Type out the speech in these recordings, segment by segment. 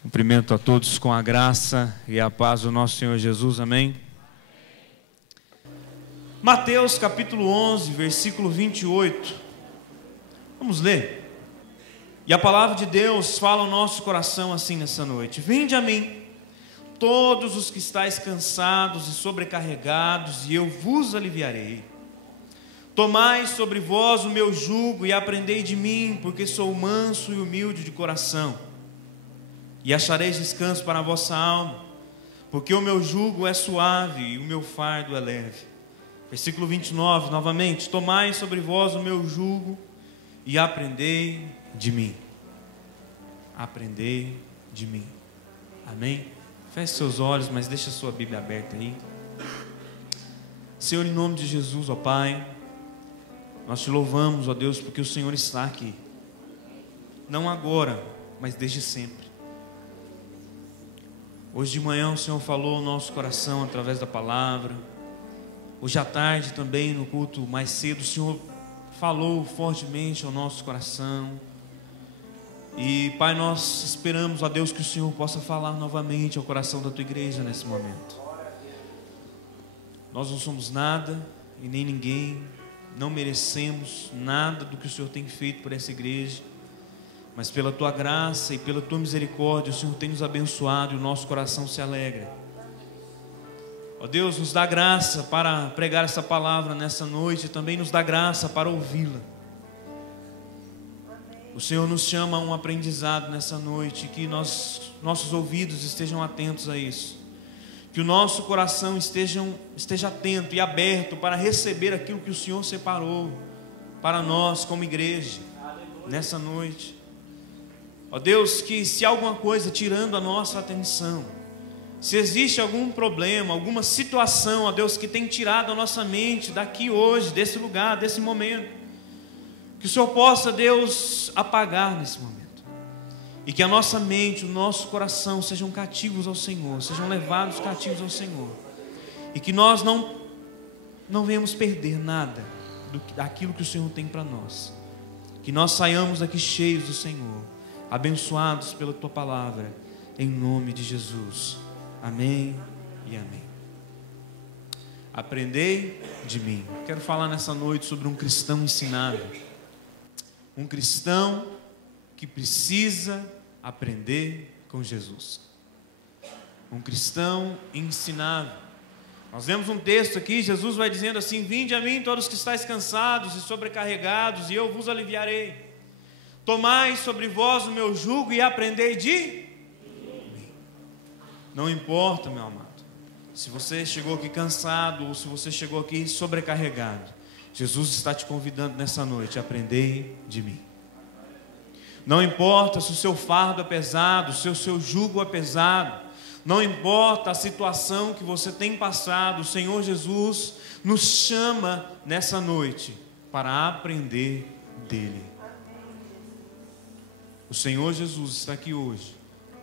Cumprimento a todos com a graça e a paz do nosso Senhor Jesus, amém? Mateus capítulo 11, versículo 28, vamos ler. E a palavra de Deus fala ao nosso coração assim nessa noite: vinde a mim, todos os que estáis cansados e sobrecarregados, e eu vos aliviarei. Tomai sobre vós o meu jugo e aprendei de mim, porque sou manso e humilde de coração, e achareis descanso para a vossa alma, porque o meu jugo é suave e o meu fardo é leve. Versículo 29, novamente: tomai sobre vós o meu jugo e aprendei de mim. Aprendei de mim. Amém? Feche seus olhos, mas deixa a sua Bíblia aberta aí. Senhor, em nome de Jesus, ó Pai, nós te louvamos, ó Deus, porque o Senhor está aqui. Não agora, mas desde sempre. Hoje de manhã o Senhor falou ao nosso coração através da palavra. Hoje à tarde também, no culto mais cedo, o Senhor falou fortemente ao nosso coração. E Pai, nós esperamos, ó Deus, que o Senhor possa falar novamente ao coração da tua igreja nesse momento. Nós não somos nada e nem ninguém, não merecemos nada do que o Senhor tem feito por essa igreja, mas pela tua graça e pela tua misericórdia, o Senhor tem nos abençoado e o nosso coração se alegra. Ó Deus, nos dá graça para pregar essa palavra nessa noite e também nos dá graça para ouvi-la. O Senhor nos chama a um aprendizado nessa noite, que nossos ouvidos estejam atentos a isso, que o nosso coração esteja atento e aberto para receber aquilo que o Senhor separou para nós como igreja nessa noite. Ó Deus, que se há alguma coisa tirando a nossa atenção, se existe algum problema, alguma situação, ó Deus, que tem tirado a nossa mente daqui hoje, desse lugar, desse momento, que o Senhor possa, Deus, apagar nesse momento, e que a nossa mente, o nosso coração sejam cativos ao Senhor, sejam levados cativos ao Senhor, e que nós não venhamos perder nada daquilo que o Senhor tem para nós, que nós saiamos daqui cheios do Senhor, abençoados pela tua palavra, em nome de Jesus, amém e amém. Aprendei de mim. Quero falar nessa noite sobre um cristão ensinável, um cristão que precisa aprender com Jesus, um cristão ensinável. Nós vemos um texto aqui, Jesus vai dizendo assim: vinde a mim todos que estáis cansados e sobrecarregados, e eu vos aliviarei. Tomai sobre vós o meu jugo e aprendei de mim. Não importa, meu amado, se você chegou aqui cansado ou se você chegou aqui sobrecarregado, Jesus está te convidando nessa noite: aprendei de mim. Não importa se o seu fardo é pesado, se o seu jugo é pesado, não importa a situação que você tem passado, o Senhor Jesus nos chama nessa noite para aprender dele. O Senhor Jesus está aqui hoje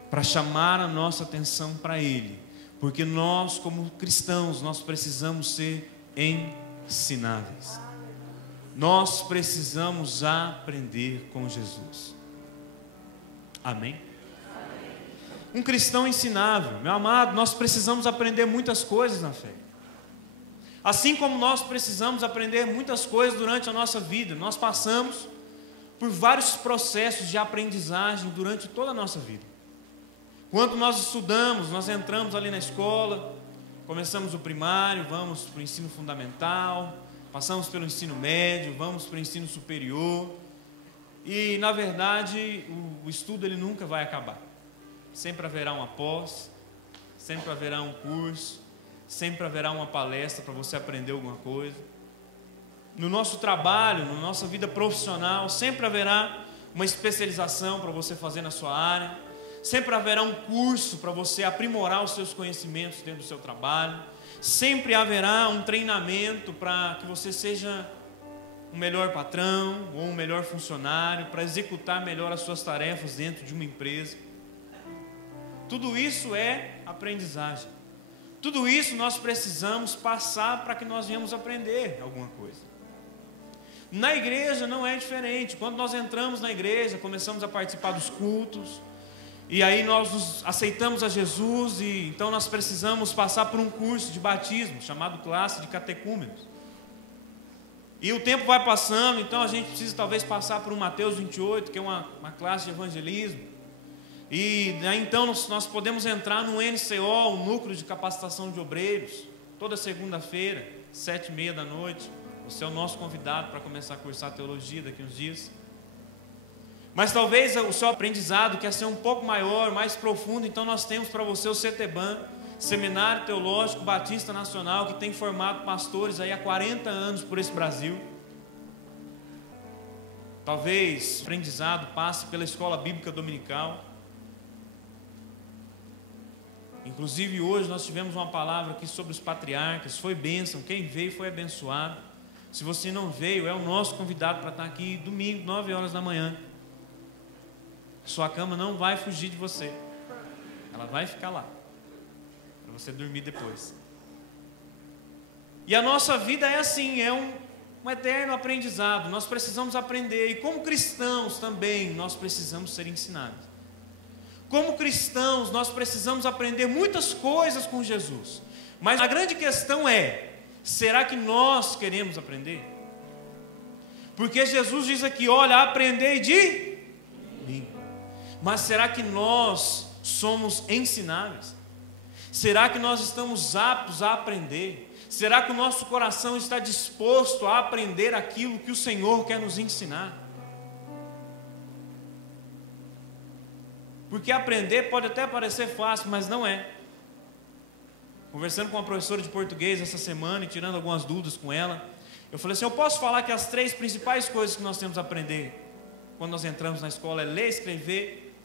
para chamar a nossa atenção para Ele, porque nós, como cristãos, nós precisamos ser ensináveis. Nós precisamos aprender com Jesus. Amém? Um cristão ensinável, meu amado, nós precisamos aprender muitas coisas na fé. Assim como nós precisamos aprender muitas coisas durante a nossa vida, nós passamos por vários processos de aprendizagem durante toda a nossa vida. Quando nós estudamos, nós entramos ali na escola, começamos o primário, vamos para o ensino fundamental, passamos pelo ensino médio, vamos para o ensino superior, e na verdade o estudo ele nunca vai acabar. Sempre haverá uma pós, sempre haverá um curso, sempre haverá uma palestra para você aprender alguma coisa. No nosso trabalho, na nossa vida profissional, sempre haverá uma especialização para você fazer na sua área, sempre haverá um curso para você aprimorar os seus conhecimentos dentro do seu trabalho, sempre haverá um treinamento para que você seja um melhor patrão ou um melhor funcionário, para executar melhor as suas tarefas dentro de uma empresa. Tudo isso é aprendizagem. Tudo isso nós precisamos passar para que nós venhamos aprender alguma coisa. Na igreja não é diferente. Quando nós entramos na igreja, começamos a participar dos cultos, e aí nós aceitamos a Jesus, e então nós precisamos passar por um curso de batismo, chamado classe de catecúmenos. E o tempo vai passando, então a gente precisa talvez passar por um Mateus 28, que é uma classe de evangelismo. E então nós podemos entrar no NCO, o Núcleo de Capacitação de Obreiros, toda segunda-feira, 7h30 da noite. Você é o nosso convidado para começar a cursar teologia daqui a uns dias. Mas talvez o seu aprendizado quer ser um pouco maior, mais profundo, então nós temos para você o CETEBAN, Seminário Teológico Batista Nacional, que tem formado pastores aí há 40 anos por esse Brasil. Talvez o aprendizado passe pela Escola Bíblica Dominical. Inclusive hoje nós tivemos uma palavra aqui sobre os patriarcas, foi bênção, quem veio foi abençoado. Se você não veio, é o nosso convidado para estar aqui domingo, 9 horas da manhã. Sua cama não vai fugir de você, ela vai ficar lá, para você dormir depois. E a nossa vida é assim, é um eterno aprendizado, nós precisamos aprender, e como cristãos também nós precisamos ser ensinados. Como cristãos, nós precisamos aprender muitas coisas com Jesus. Mas a grande questão é, será que nós queremos aprender? Porque Jesus diz aqui, olha, aprendei de mim. Mas será que nós somos ensináveis? Será que nós estamos aptos a aprender? Será que o nosso coração está disposto a aprender aquilo que o Senhor quer nos ensinar? Porque aprender pode até parecer fácil, mas não é. Conversando com uma professora de português essa semana e tirando algumas dúvidas com ela, eu falei assim, eu posso falar que as 3 principais coisas que nós temos a aprender quando nós entramos na escola é ler, escrever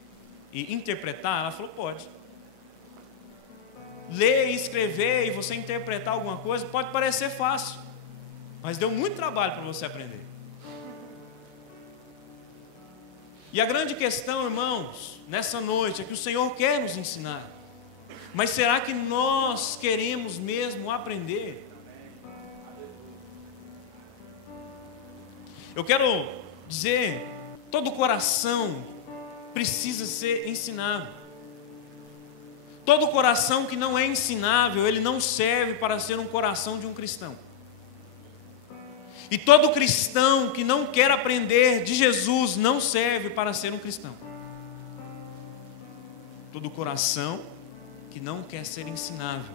e interpretar? Ela falou, pode. Ler e escrever e você interpretar alguma coisa pode parecer fácil, mas deu muito trabalho para você aprender. E a grande questão, irmãos, nessa noite é que o Senhor quer nos ensinar. Mas será que nós queremos mesmo aprender? Eu quero dizer, todo coração precisa ser ensinável. Todo coração que não é ensinável, ele não serve para ser um coração de um cristão. E todo cristão que não quer aprender de Jesus não serve para ser um cristão. Todo coração que não quer ser ensinável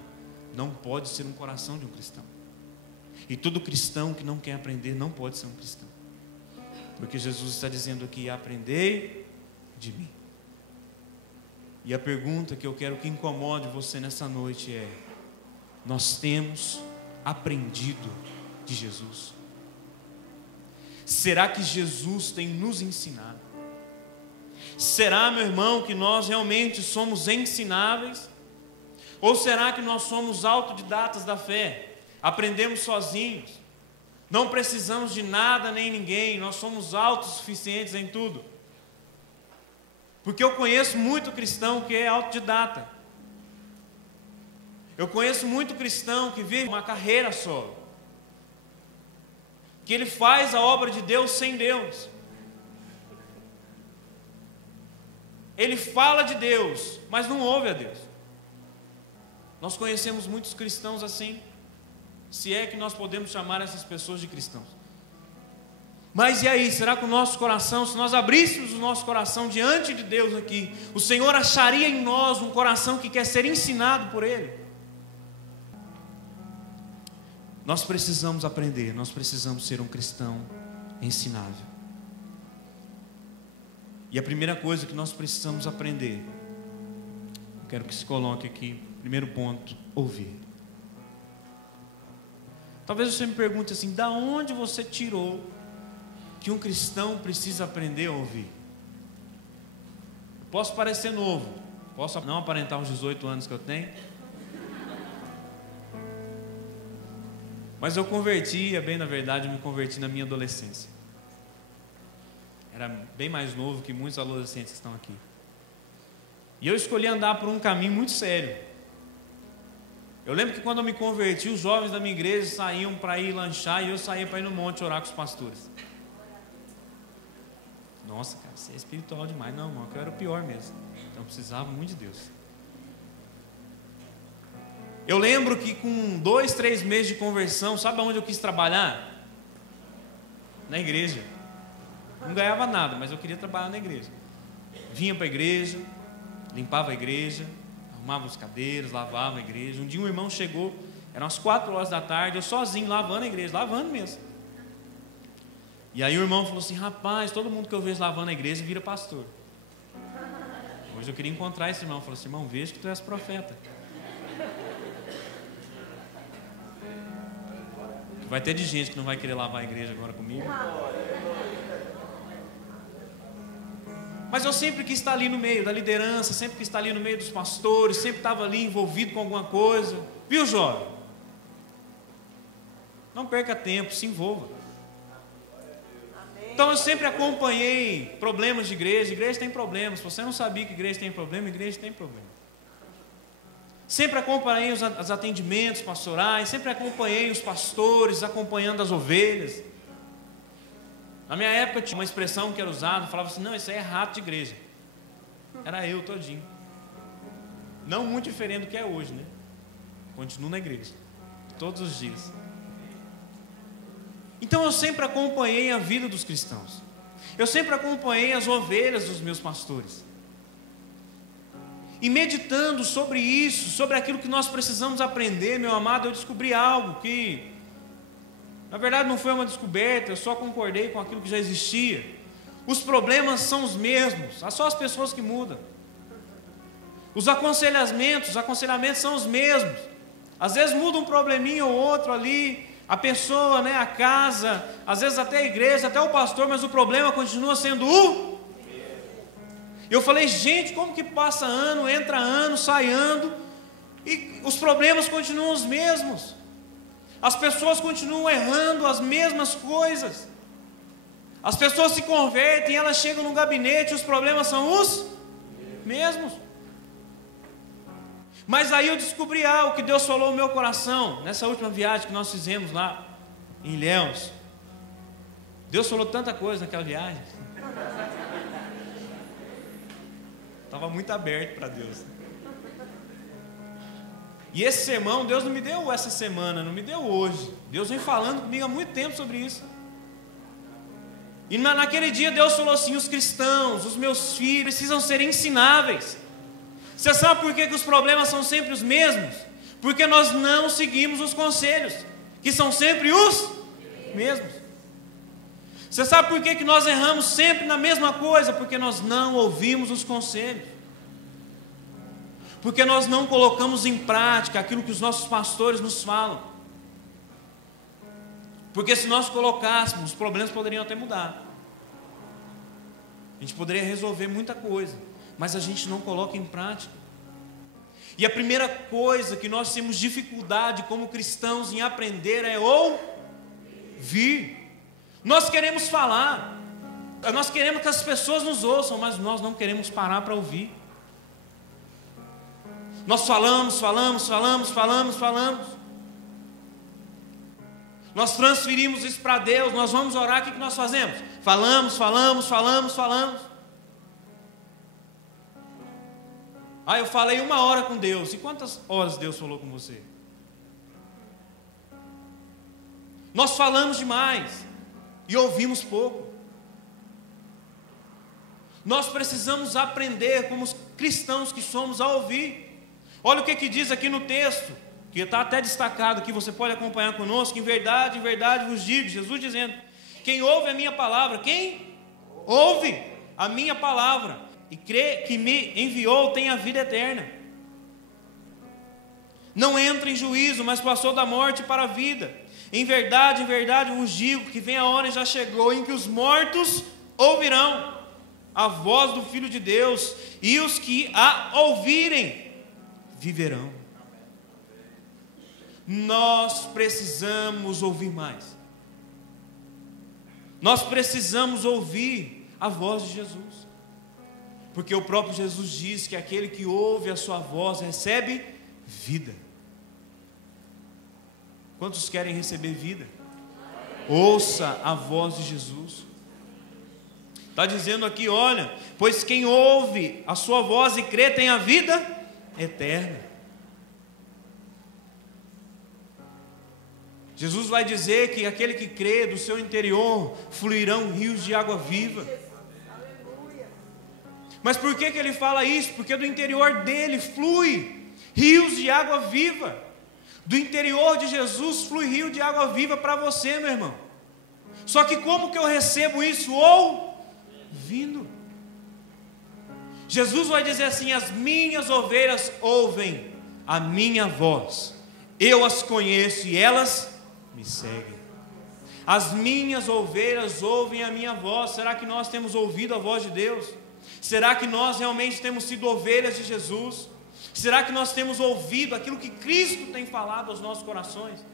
não pode ser um coração de um cristão. E todo cristão que não quer aprender não pode ser um cristão. Porque Jesus está dizendo aqui, aprendei de mim. E a pergunta que eu quero que incomode você nessa noite é, nós temos aprendido de Jesus? Será que Jesus tem nos ensinado? Será, meu irmão, que nós realmente somos ensináveis? Ou será que nós somos autodidatas da fé? Aprendemos sozinhos? Não precisamos de nada nem ninguém, nós somos autossuficientes em tudo? Porque eu conheço muito cristão que é autodidata. Eu conheço muito cristão que vive uma carreira só, que ele faz a obra de Deus sem Deus. Ele fala de Deus, mas não ouve a Deus. Nós conhecemos muitos cristãos assim, se é que nós podemos chamar essas pessoas de cristãos. Mas e aí, será que o nosso coração, se nós abríssemos o nosso coração diante de Deus aqui, o Senhor acharia em nós um coração que quer ser ensinado por Ele? Nós precisamos aprender, nós precisamos ser um cristão ensinável. E a primeira coisa que nós precisamos aprender, eu quero que se coloque aqui, primeiro ponto, ouvir. Talvez você me pergunte assim, da onde você tirou que um cristão precisa aprender a ouvir? Posso parecer novo, posso não aparentar os 18 anos que eu tenho, mas eu converti, bem na verdade, eu me converti na minha adolescência. Era bem mais novo que muitos adolescentes que estão aqui. E eu escolhi andar por um caminho muito sério. Eu lembro que quando eu me converti, os jovens da minha igreja saíam para ir lanchar e eu saía para ir no monte orar com os pastores. Nossa, cara, você é espiritual demais. Não, irmão, eu era o pior mesmo. Então eu precisava muito de Deus. Eu lembro que com 2, 3 meses de conversão, sabe aonde eu quis trabalhar? Na igreja. Não ganhava nada, mas eu queria trabalhar na igreja. Vinha para a igreja, limpava a igreja, arrumava os cadeiros, lavava a igreja. Um dia um irmão chegou, eram as 4 horas da tarde, eu sozinho lavando a igreja, lavando mesmo. E aí o irmão falou assim: rapaz, todo mundo que eu vejo lavando a igreja vira pastor. Hoje eu queria encontrar esse irmão. Falou assim: irmão, vejo que tu és profeta. Vai ter de gente que não vai querer lavar a igreja agora comigo. Mas eu sempre quis estar ali no meio da liderança, sempre quis estar ali no meio dos pastores, sempre estava ali envolvido com alguma coisa. Viu, jovem? Não perca tempo, se envolva. Então eu sempre acompanhei problemas de igreja. Igreja tem problemas. Se você não sabia que igreja tem problema, igreja tem problema. Sempre acompanhei os atendimentos pastorais, sempre acompanhei os pastores acompanhando as ovelhas. Na minha época tinha uma expressão que era usada, falava assim: não, isso aí é rato de igreja. Era eu todinho. Não muito diferente do que é hoje, né? Continuo na igreja, todos os dias. Então eu sempre acompanhei a vida dos cristãos. Eu sempre acompanhei as ovelhas dos meus pastores. E meditando sobre isso, sobre aquilo que nós precisamos aprender, meu amado, eu descobri algo que, na verdade, não foi uma descoberta, eu só concordei com aquilo que já existia. Os problemas são os mesmos, só as pessoas que mudam. Os aconselhamentos são os mesmos. Às vezes muda um probleminha ou outro ali, a pessoa, né, a casa, às vezes até a igreja, até o pastor, mas o problema continua sendo o... Eu falei: gente, como que passa ano, entra ano, sai ano, e os problemas continuam os mesmos. As pessoas continuam errando as mesmas coisas. As pessoas se convertem, elas chegam no gabinete, os problemas são os mesmos. Mas aí eu descobri algo que Deus falou no meu coração, nessa última viagem que nós fizemos lá em Ilhéus. Deus falou tanta coisa naquela viagem. Estava muito aberto para Deus. E esse sermão, Deus não me deu essa semana, não me deu hoje. Deus vem falando comigo há muito tempo sobre isso. E naquele dia Deus falou assim: os cristãos, os meus filhos, precisam ser ensináveis. Você sabe por que os problemas são sempre os mesmos? Porque nós não seguimos os conselhos, que são sempre os mesmos. Você sabe por que nós erramos sempre na mesma coisa? Porque nós não ouvimos os conselhos. Porque nós não colocamos em prática aquilo que os nossos pastores nos falam. Porque se nós colocássemos, os problemas poderiam até mudar. A gente poderia resolver muita coisa, mas a gente não coloca em prática. E a primeira coisa que nós temos dificuldade como cristãos em aprender é ouvir. Nós queremos falar, nós queremos que as pessoas nos ouçam, mas nós não queremos parar para ouvir. Nós falamos. Nós transferimos isso para Deus. Nós vamos orar, o que nós fazemos? Falamos. Eu falei 1 hora com Deus. E quantas horas Deus falou com você? Nós falamos demais e ouvimos pouco. Nós precisamos aprender, como os cristãos que somos, a ouvir. Olha o que diz aqui no texto, que está até destacado aqui, você pode acompanhar conosco. Em verdade vos digo, Jesus dizendo: quem ouve a minha palavra, quem ouve a minha palavra e crê que me enviou tem a vida eterna. Não entra em juízo, mas passou da morte para a vida. Em verdade vos digo que vem a hora e já chegou em que os mortos ouvirão a voz do Filho de Deus, e os que a ouvirem viverão. Nós precisamos ouvir mais. Nós precisamos ouvir a voz de Jesus, porque o próprio Jesus diz que aquele que ouve a sua voz recebe vida. Quantos querem receber vida? Ouça a voz de Jesus. Está dizendo aqui, olha, pois quem ouve a sua voz e crê tem a vida eterna. Jesus vai dizer que aquele que crê, do seu interior fluirão rios de água viva. Mas por que ele fala isso? Porque do interior dele flui rios de água viva. Do interior de Jesus flui rio de água viva para você, meu irmão. Só que como que eu recebo isso? Ouvindo. Jesus vai dizer assim: as minhas ovelhas ouvem a minha voz, eu as conheço e elas me seguem. As minhas ovelhas ouvem a minha voz. Será que nós temos ouvido a voz de Deus? Será que nós realmente temos sido ovelhas de Jesus? Será que nós temos ouvido aquilo que Cristo tem falado aos nossos corações?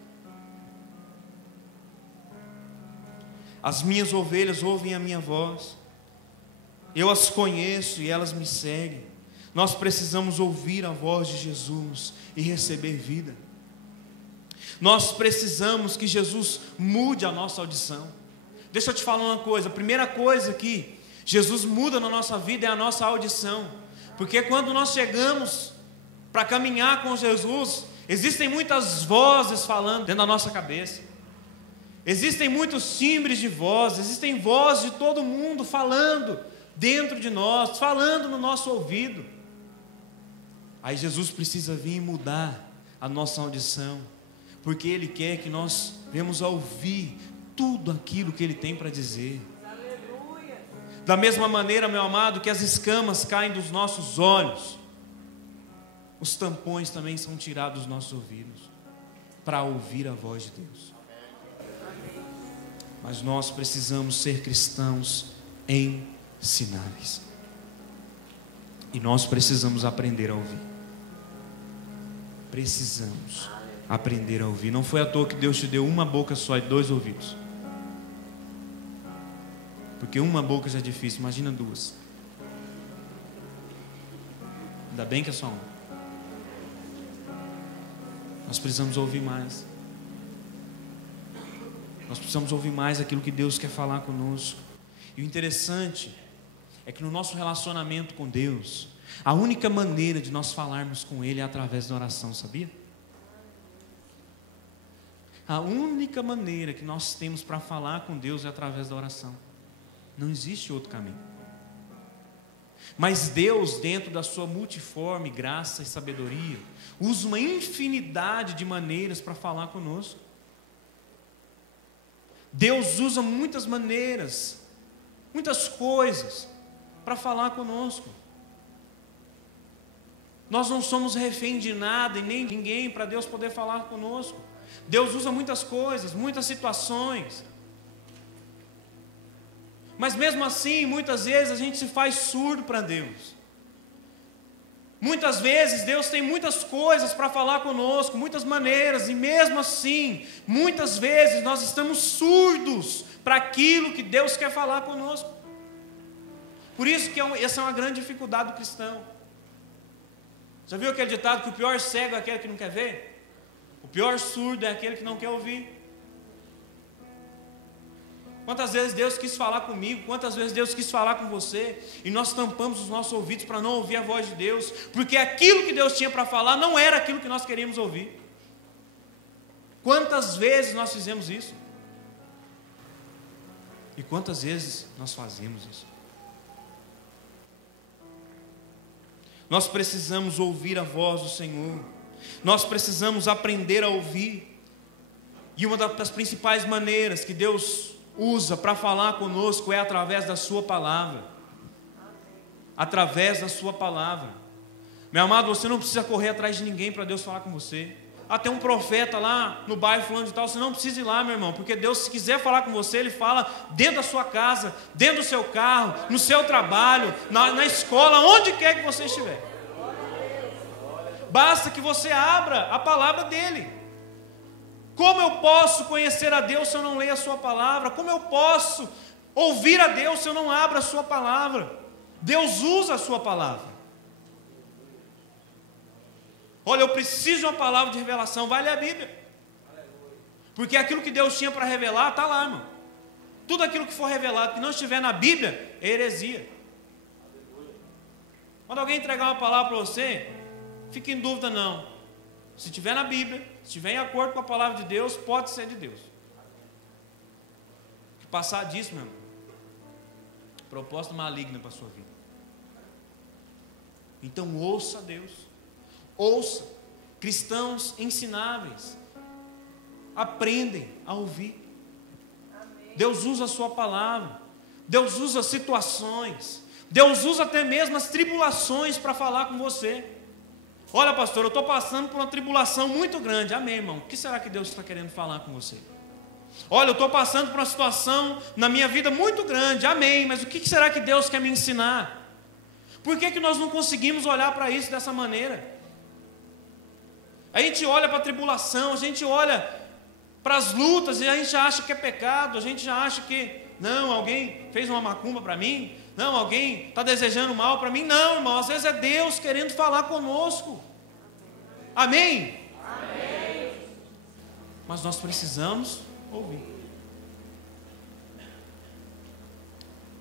As minhas ovelhas ouvem a minha voz, eu as conheço e elas me seguem. Nós precisamos ouvir a voz de Jesus e receber vida. Nós precisamos que Jesus mude a nossa audição. Deixa eu te falar uma coisa. A primeira coisa que Jesus muda na nossa vida é a nossa audição. Porque quando nós chegamos para caminhar com Jesus, existem muitas vozes falando dentro da nossa cabeça. Existem muitos timbres de voz, existem vozes de todo mundo falando dentro de nós, falando no nosso ouvido. Aí Jesus precisa vir e mudar a nossa audição, porque Ele quer que nós venhamos a ouvir tudo aquilo que Ele tem para dizer. Da mesma maneira, meu amado, que as escamas caem dos nossos olhos, os tampões também são tirados dos nossos ouvidos, para ouvir a voz de Deus. Mas nós precisamos ser cristãos ensináveis. E nós precisamos aprender a ouvir. Precisamos aprender a ouvir. Não foi à toa que Deus te deu uma boca só e 2 ouvidos. Porque uma boca já é difícil, imagina 2. Ainda bem que é só uma. Nós precisamos ouvir mais. Nós precisamos ouvir mais aquilo que Deus quer falar conosco. E o interessante é que no nosso relacionamento com Deus, a única maneira de nós falarmos com Ele é através da oração, sabia? A única maneira que nós temos para falar com Deus é através da oração. Não existe outro caminho. Mas Deus, dentro da sua multiforme graça e sabedoria, usa uma infinidade de maneiras para falar conosco. Deus usa muitas maneiras, muitas coisas para falar conosco. Nós não somos refém de nada e nem de ninguém para Deus poder falar conosco. Deus usa muitas coisas, muitas situações. Mas mesmo assim, muitas vezes a gente se faz surdo para Deus. Muitas vezes Deus tem muitas coisas para falar conosco, muitas maneiras, e mesmo assim, muitas vezes nós estamos surdos para aquilo que Deus quer falar conosco. Por isso que essa é uma grande dificuldade do cristão. Já viu aquele ditado que o pior cego é aquele que não quer ver? O pior surdo é aquele que não quer ouvir. Quantas vezes Deus quis falar comigo, quantas vezes Deus quis falar com você, e nós tampamos os nossos ouvidos para não ouvir a voz de Deus, porque aquilo que Deus tinha para falar não era aquilo que nós queríamos ouvir. Quantas vezes nós fizemos isso? E quantas vezes nós fazemos isso? Nós precisamos ouvir a voz do Senhor, nós precisamos aprender a ouvir, e uma das principais maneiras que Deus usa para falar conosco é através da sua palavra. Através da sua palavra. Meu amado, você não precisa correr atrás de ninguém para Deus falar com você. Tem um profeta lá no bairro fulano de tal, você não precisa ir lá, meu irmão, porque Deus, se quiser falar com você, Ele fala dentro da sua casa, dentro do seu carro, no seu trabalho, na escola, onde quer que você estiver. Basta que você abra a palavra dEle. Como eu posso conhecer a Deus se eu não leio a sua palavra? Como eu posso ouvir a Deus se eu não abro a sua palavra? Deus usa a sua palavra. Olha, eu preciso de uma palavra de revelação, vai ler a Bíblia. Porque aquilo que Deus tinha para revelar está lá, irmão. Tudo aquilo que for revelado que não estiver na Bíblia é heresia. Quando alguém entregar uma palavra para você, fique em dúvida não. Se estiver na Bíblia, se estiver em acordo com a palavra de Deus, pode ser de Deus. Que passar disso, meu irmão, proposta maligna para a sua vida. Então ouça Deus, ouça. Cristãos ensináveis aprendem a ouvir. Deus usa a sua palavra, Deus usa situações, Deus usa até mesmo as tribulações para falar com você. Olha, pastor, eu estou passando por uma tribulação muito grande. Amém, irmão. O que será que Deus está querendo falar com você? Olha, eu estou passando por uma situação na minha vida muito grande. Amém, mas o que será que Deus quer me ensinar? Por que nós não conseguimos olhar para isso dessa maneira? A gente olha para a tribulação, a gente olha para as lutas e a gente acha que é pecado, a gente já acha que, não, alguém fez uma macumba para mim, não, alguém está desejando mal para mim. Não, irmão, às vezes é Deus querendo falar conosco. Amém? Amém. Mas nós precisamos ouvir.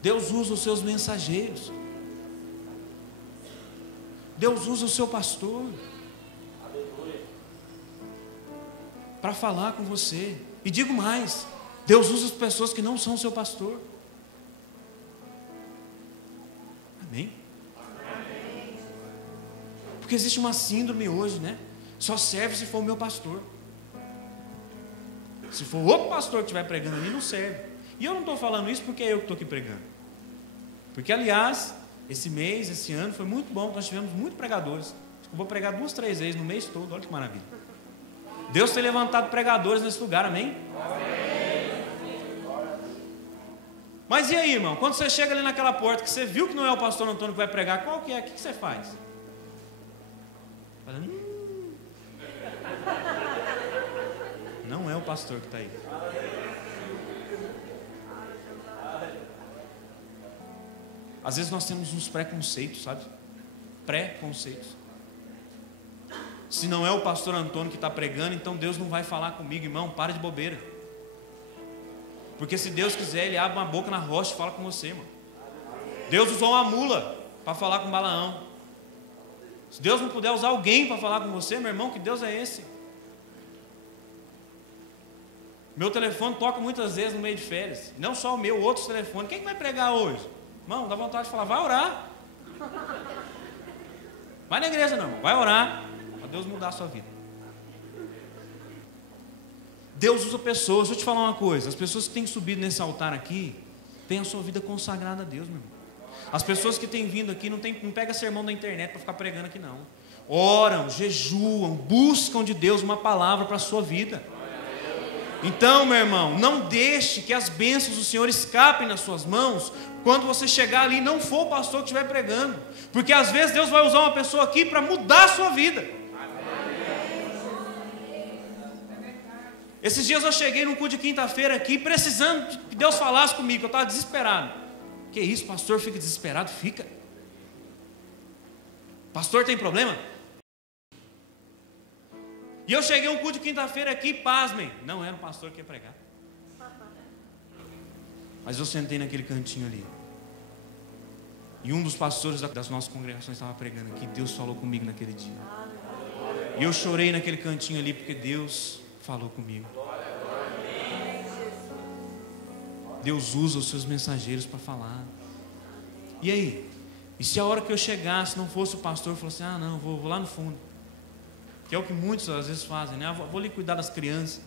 Deus usa os seus mensageiros. Deus usa o seu pastor para falar com você. E digo mais, Deus usa as pessoas que não são seu pastor. Amém? Porque existe uma síndrome hoje, né? Só serve se for o meu pastor. Se for outro pastor que estiver pregando ali, não serve. E eu não estou falando isso porque é eu que estou aqui pregando. Porque, aliás, esse mês, esse ano foi muito bom. Nós tivemos muitos pregadores. Eu vou pregar 2, 3 vezes no mês todo. Olha que maravilha. Deus tem levantado pregadores nesse lugar, amém? Mas e aí, irmão? Quando você chega ali naquela porta, que você viu que não é o pastor Antônio que vai pregar, qual que é? O que você faz? Fala, não é o pastor que está aí. Às vezes nós temos uns preconceitos, sabe? Preconceitos. Se não é o pastor Antônio que está pregando, então Deus não vai falar comigo, irmão. Para de bobeira. Porque se Deus quiser, Ele abre uma boca na rocha e fala com você, irmão. Deus usou uma mula para falar com Balaão. Se Deus não puder usar alguém para falar com você, meu irmão, que Deus é esse? Meu telefone toca muitas vezes no meio de férias. Não só o meu, outros telefones. Quem que vai pregar hoje? Irmão, dá vontade de falar, vai orar. Vai na igreja não, vai orar para Deus mudar a sua vida. Deus usa pessoas. Deixa eu te falar uma coisa, as pessoas que têm subido nesse altar aqui têm a sua vida consagrada a Deus, meu irmão. As pessoas que têm vindo aqui não pega sermão da internet para ficar pregando aqui não. Oram, jejuam, buscam de Deus uma palavra para a sua vida. Então, meu irmão, não deixe que as bênçãos do Senhor escapem nas suas mãos quando você chegar ali e não for o pastor que estiver pregando. Porque às vezes Deus vai usar uma pessoa aqui para mudar a sua vida. Esses dias eu cheguei num culto de quinta-feira aqui, precisando que Deus falasse comigo, eu estava desesperado. Que isso, pastor, fica desesperado? Fica. Pastor tem problema? E eu cheguei um culto de quinta-feira aqui, pasmem, não era o pastor que ia pregar. Mas eu sentei naquele cantinho ali. E um dos pastores das nossas congregações estava pregando aqui. Deus falou comigo naquele dia. E eu chorei naquele cantinho ali, porque Deus falou comigo. Deus usa os seus mensageiros para falar. E aí? E se a hora que eu chegasse não fosse o pastor, falasse, ah não, vou lá no fundo. Que é o que muitos às vezes fazem, né? Vou ali cuidar das crianças.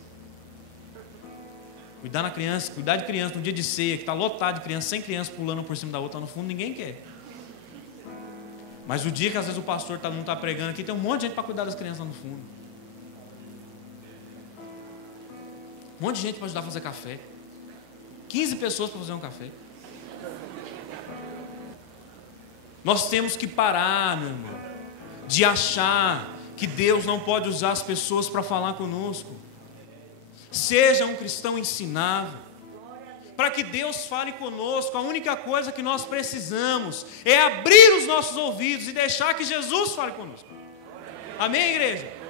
Cuidar da criança, cuidar de criança no dia de ceia, que está lotado de criança, 100 crianças pulando por cima da outra no fundo, ninguém quer. Mas o dia que às vezes o pastor não está pregando aqui, tem um monte de gente para cuidar das crianças lá no fundo. Um monte de gente para ajudar a fazer café. 15 pessoas para fazer um café. Nós temos que parar, meu irmão, de achar que Deus não pode usar as pessoas para falar conosco. Seja um cristão ensinável. Para que Deus fale conosco, a única coisa que nós precisamos é abrir os nossos ouvidos e deixar que Jesus fale conosco. Amém, igreja?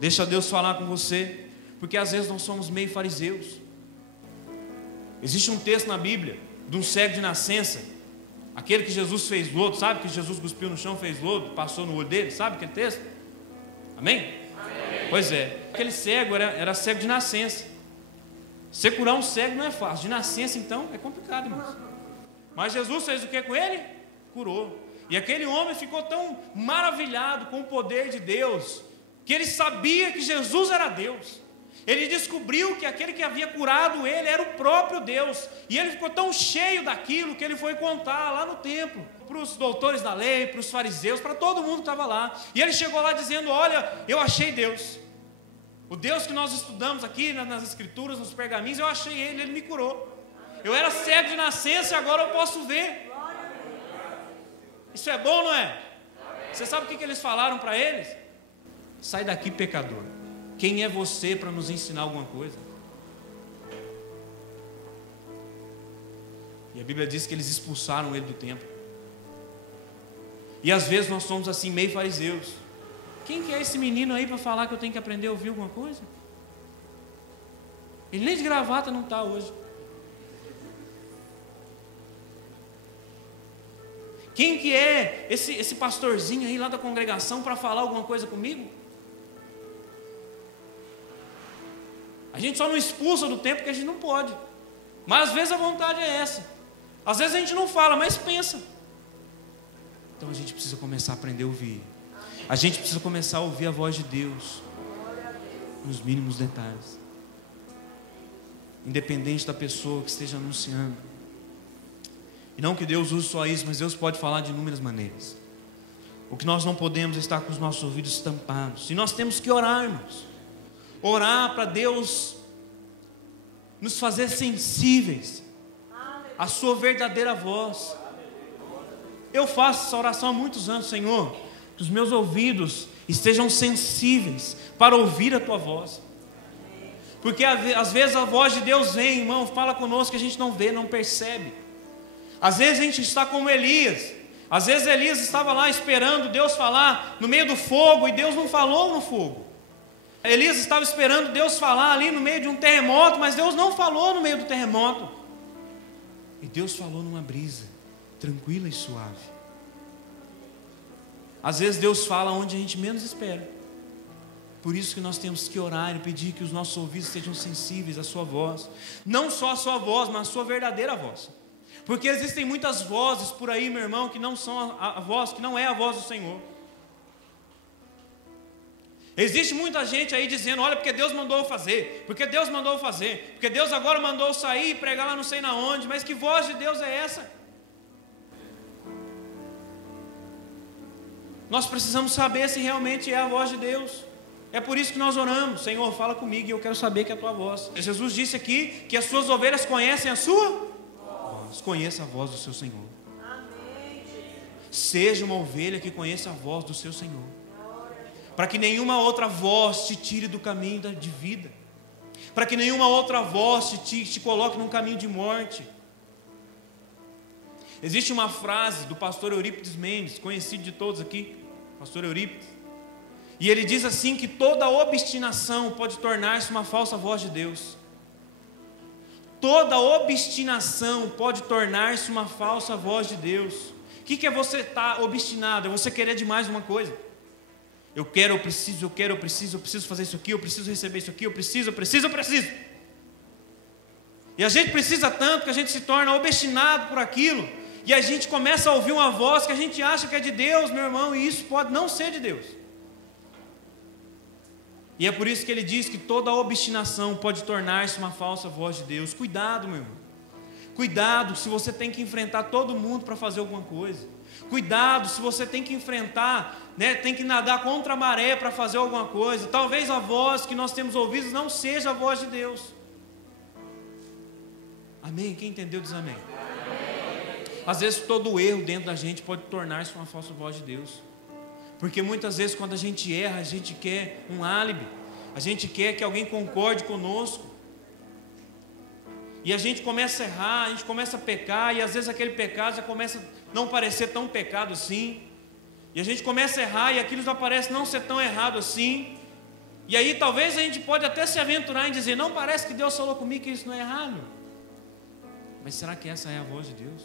Deixa Deus falar com você, porque às vezes nós somos meio fariseus. Existe um texto na Bíblia de um cego de nascença, aquele que Jesus fez lodo, sabe que Jesus cuspiu no chão, fez lodo, passou no olho dele, sabe aquele texto? Amém? Amém. Pois é, aquele cego era cego de nascença. Você curar um cego não é fácil, de nascença então é complicado, irmãos. Mas Jesus fez o que com ele? Curou. E aquele homem ficou tão maravilhado com o poder de Deus, que ele sabia que Jesus era Deus. Ele descobriu que aquele que havia curado ele era o próprio Deus. E ele ficou tão cheio daquilo que ele foi contar lá no templo, para os doutores da lei, para os fariseus, para todo mundo que estava lá. E ele chegou lá dizendo: olha, eu achei Deus. O Deus que nós estudamos aqui nas escrituras, nos pergaminhos, eu achei ele me curou. Eu era cego de nascença e agora eu posso ver. Isso é bom, não é? Você sabe o que eles falaram para eles? Sai daqui, pecador. Quem é você para nos ensinar alguma coisa? E a Bíblia diz que eles expulsaram ele do templo. E às vezes nós somos assim, meio fariseus. Quem que é esse menino aí para falar que eu tenho que aprender a ouvir alguma coisa? Ele nem de gravata não está hoje. Quem que é esse pastorzinho aí lá da congregação para falar alguma coisa comigo? A gente só não expulsa do templo porque a gente não pode. Mas às vezes a vontade é essa. Às vezes a gente não fala, mas pensa. Então a gente precisa começar a aprender a ouvir. A gente precisa começar a ouvir a voz de Deus nos mínimos detalhes. Independente da pessoa que esteja anunciando. E não que Deus use só isso, mas Deus pode falar de inúmeras maneiras. O que nós não podemos é estar com os nossos ouvidos tampados. E nós temos que orar, irmãos. Orar para Deus nos fazer sensíveis à sua verdadeira voz. Eu faço essa oração há muitos anos, Senhor, que os meus ouvidos estejam sensíveis para ouvir a tua voz. Porque às vezes a voz de Deus vem, irmão, fala conosco que a gente não vê, não percebe. Às vezes a gente está como Elias. Às vezes Elias estava lá esperando Deus falar no meio do fogo e Deus não falou no fogo. Elias estava esperando Deus falar ali no meio de um terremoto, mas Deus não falou no meio do terremoto. E Deus falou numa brisa, tranquila e suave. Às vezes Deus fala onde a gente menos espera. Por isso que nós temos que orar e pedir que os nossos ouvidos estejam sensíveis à sua voz. Não só a sua voz, mas a sua verdadeira voz. Porque existem muitas vozes por aí, meu irmão, que não são a voz, que não é a voz do Senhor. Existe muita gente aí dizendo: olha, porque Deus mandou eu fazer, porque Deus mandou eu fazer, porque Deus agora mandou eu sair e pregar lá não sei na onde. Mas que voz de Deus é essa? Nós precisamos saber se realmente é a voz de Deus. É por isso que nós oramos: Senhor, fala comigo e eu quero saber que é a tua voz. Jesus disse aqui que as suas ovelhas conhecem a sua voz. Conheça a voz do seu Senhor. Seja uma ovelha que conheça a voz do seu Senhor, para que nenhuma outra voz te tire do caminho de vida, para que nenhuma outra voz te coloque num caminho de morte. Existe uma frase do pastor Eurípides Mendes, conhecido de todos aqui, pastor Eurípides, e ele diz assim que toda obstinação pode tornar-se uma falsa voz de Deus. Toda obstinação pode tornar-se uma falsa voz de Deus. O que é você estar obstinado? É você querer demais uma coisa. Eu quero, eu preciso fazer isso aqui, eu preciso receber isso aqui, eu preciso. E a gente precisa tanto que a gente se torna obstinado por aquilo. E a gente começa a ouvir uma voz que a gente acha que é de Deus, meu irmão, e isso pode não ser de Deus. E é por isso que ele diz que toda obstinação pode tornar-se uma falsa voz de Deus. Cuidado, meu irmão. Cuidado se você tem que enfrentar todo mundo para fazer alguma coisa. Cuidado se você tem que enfrentar, tem que nadar contra a maré para fazer alguma coisa. Talvez a voz que nós temos ouvido não seja a voz de Deus. Amém? Quem entendeu diz amém. Às vezes todo erro dentro da gente pode tornar-se uma falsa voz de Deus. Porque muitas vezes quando a gente erra, a gente quer um álibi. A gente quer que alguém concorde conosco. E a gente começa a errar, a gente começa a pecar. E às vezes aquele pecado já começa a não parecer tão pecado assim. E a gente começa a errar e aquilo já parece não ser tão errado assim. E aí talvez a gente pode até se aventurar em dizer, não, parece que Deus falou comigo que isso não é errado. Mas será que essa é a voz de Deus?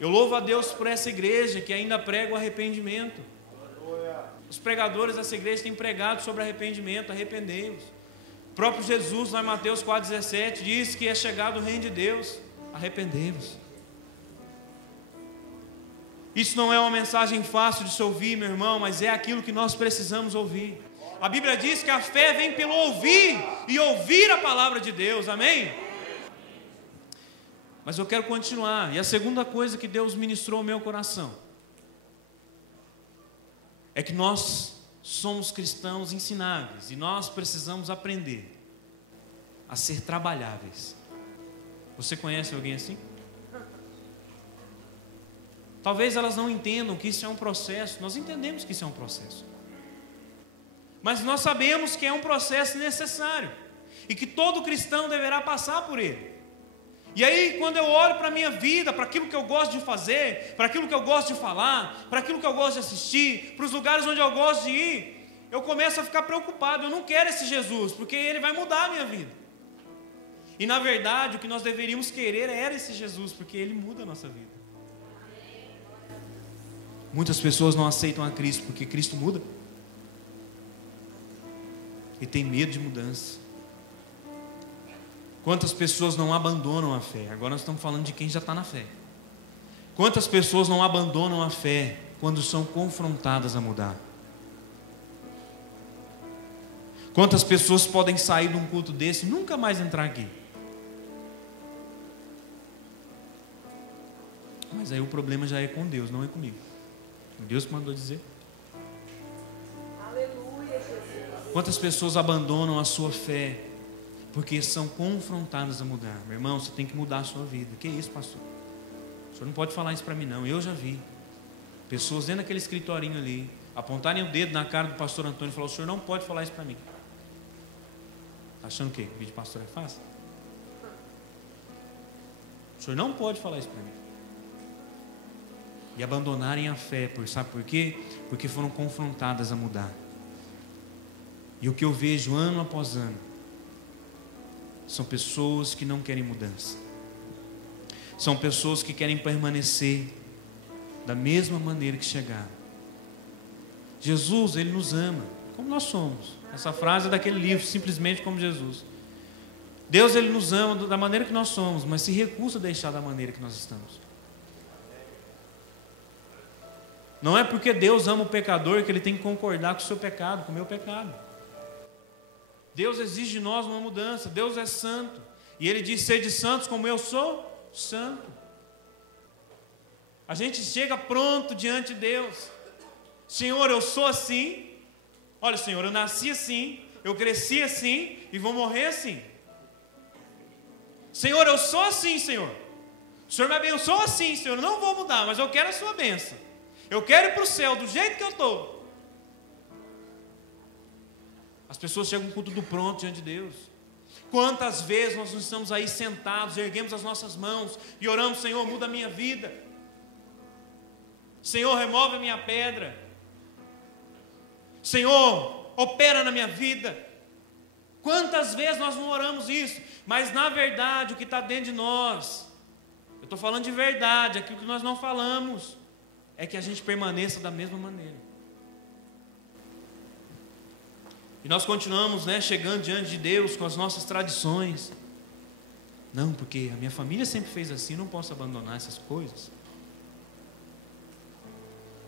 Eu louvo a Deus por essa igreja que ainda prega o arrependimento. Os pregadores dessa igreja têm pregado sobre arrependimento, arrependei-vos. O próprio Jesus, lá em Mateus 4,17, diz que é chegado o reino de Deus, arrependei-vos. Isso não é uma mensagem fácil de se ouvir, meu irmão, mas é aquilo que nós precisamos ouvir. A Bíblia diz que a fé vem pelo ouvir, e ouvir a palavra de Deus, amém? Mas eu quero continuar, e a segunda coisa que Deus ministrou ao meu coração, é que nós somos cristãos ensináveis, e nós precisamos aprender a ser trabalháveis. Você conhece alguém assim? Talvez elas não entendam que isso é um processo. Nós entendemos que isso é um processo, mas nós sabemos que é um processo necessário e que todo cristão deverá passar por ele. E aí, quando eu olho para a minha vida, para aquilo que eu gosto de fazer, para aquilo que eu gosto de falar, para aquilo que eu gosto de assistir, para os lugares onde eu gosto de ir, eu começo a ficar preocupado. Eu não quero esse Jesus, porque ele vai mudar a minha vida. E na verdade, o que nós deveríamos querer era esse Jesus, porque ele muda a nossa vida. Muitas pessoas não aceitam a Cristo porque Cristo muda e tem medo de mudança. Quantas pessoas não abandonam a fé? Agora nós estamos falando de quem já está na fé. Quantas pessoas não abandonam a fé quando são confrontadas a mudar? Quantas pessoas podem sair de um culto desse e nunca mais entrar aqui? Mas aí o problema já é com Deus, não é comigo. Deus que mandou dizer. Aleluia, Jesus. Quantas pessoas abandonam a sua fé porque são confrontadas a mudar? Meu irmão, você tem que mudar a sua vida. Que isso, pastor? O senhor não pode falar isso para mim não. Eu já vi pessoas dentro daquele escritorinho ali apontarem o dedo na cara do pastor Antônio e falar: o senhor não pode falar isso para mim. Está achando o quê? O vídeo de pastor é fácil? O senhor não pode falar isso para mim. E abandonarem a fé, sabe por quê? Porque foram confrontadas a mudar. E o que eu vejo ano após ano são pessoas que não querem mudança. São pessoas que querem permanecer da mesma maneira que chegaram. Jesus, ele nos ama como nós somos. Essa frase é daquele livro, Simplesmente como Jesus. Deus, ele nos ama da maneira que nós somos, mas se recusa a deixar da maneira que nós estamos. Não é porque Deus ama o pecador que ele tem que concordar com o seu pecado, com o meu pecado. Deus exige de nós uma mudança. Deus é santo, e ele diz: sede santos como eu sou santo. A gente chega pronto diante de Deus: Senhor, eu sou assim. Olha, Senhor, eu nasci assim, eu cresci assim e vou morrer assim. Senhor, eu sou assim, Senhor. O Senhor me abençoa assim, Senhor. Eu não vou mudar, mas eu quero a sua bênção. Eu quero ir para o céu do jeito que eu estou. As pessoas chegam com tudo pronto diante de Deus. Quantas vezes nós não estamos aí sentados, erguemos as nossas mãos e oramos: Senhor, muda a minha vida. Senhor, remove a minha pedra. Senhor, opera na minha vida. Quantas vezes nós não oramos isso? Mas na verdade, o que está dentro de nós, eu estou falando de verdade, aquilo que nós não falamos, é que a gente permaneça da mesma maneira. E nós continuamos, chegando diante de Deus com as nossas tradições. Não, porque a minha família sempre fez assim, eu não posso abandonar essas coisas.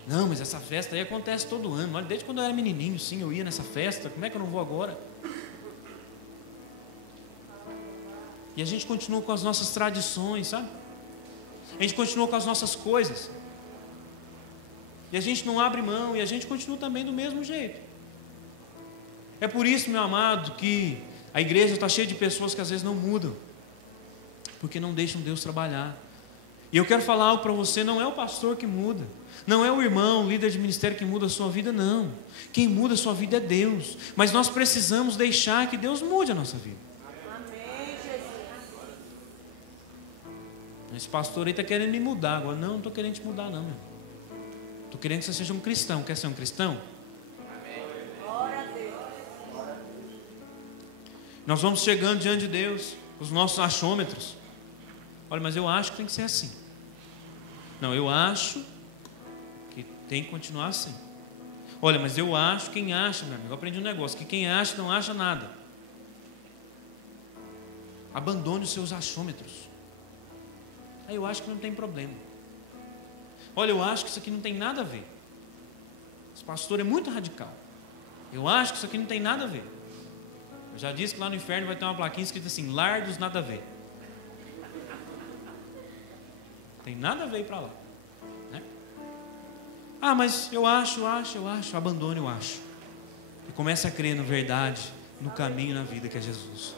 Não, mas essa festa aí acontece todo ano. Olha, desde quando eu era menininho, sim, eu ia nessa festa. Como é que eu não vou agora? E a gente continua com as nossas tradições, sabe? A gente continua com as nossas coisas. E a gente não abre mão, e a gente continua também do mesmo jeito. É por isso, meu amado, que a igreja está cheia de pessoas que às vezes não mudam, porque não deixam Deus trabalhar. E eu quero falar algo para você: não é o pastor que muda, não é o irmão, o líder de ministério que muda a sua vida, não. Quem muda a sua vida é Deus. Mas nós precisamos deixar que Deus mude a nossa vida. Amém, Jesus. Esse pastor aí está querendo me mudar agora. Não estou querendo te mudar não, meu. Estou querendo que você seja um cristão. Quer ser um cristão? Nós vamos chegando diante de Deus, os nossos achômetros. Olha, mas eu acho que tem que ser assim. Não, eu acho que tem que continuar assim. Olha, mas eu acho, quem acha, meu amigo, eu aprendi um negócio, que quem acha não acha nada. Abandone os seus achômetros. Aí eu acho que não tem problema. Olha, eu acho que isso aqui não tem nada a ver. Esse pastor é muito radical. Eu acho que isso aqui não tem nada a ver. Eu já disse que lá no inferno vai ter uma plaquinha escrita assim: largos nada a ver. Tem nada a ver para lá, né? Ah, mas eu acho. Abandone o acho. E comece a crer na verdade, no caminho, na vida que é Jesus.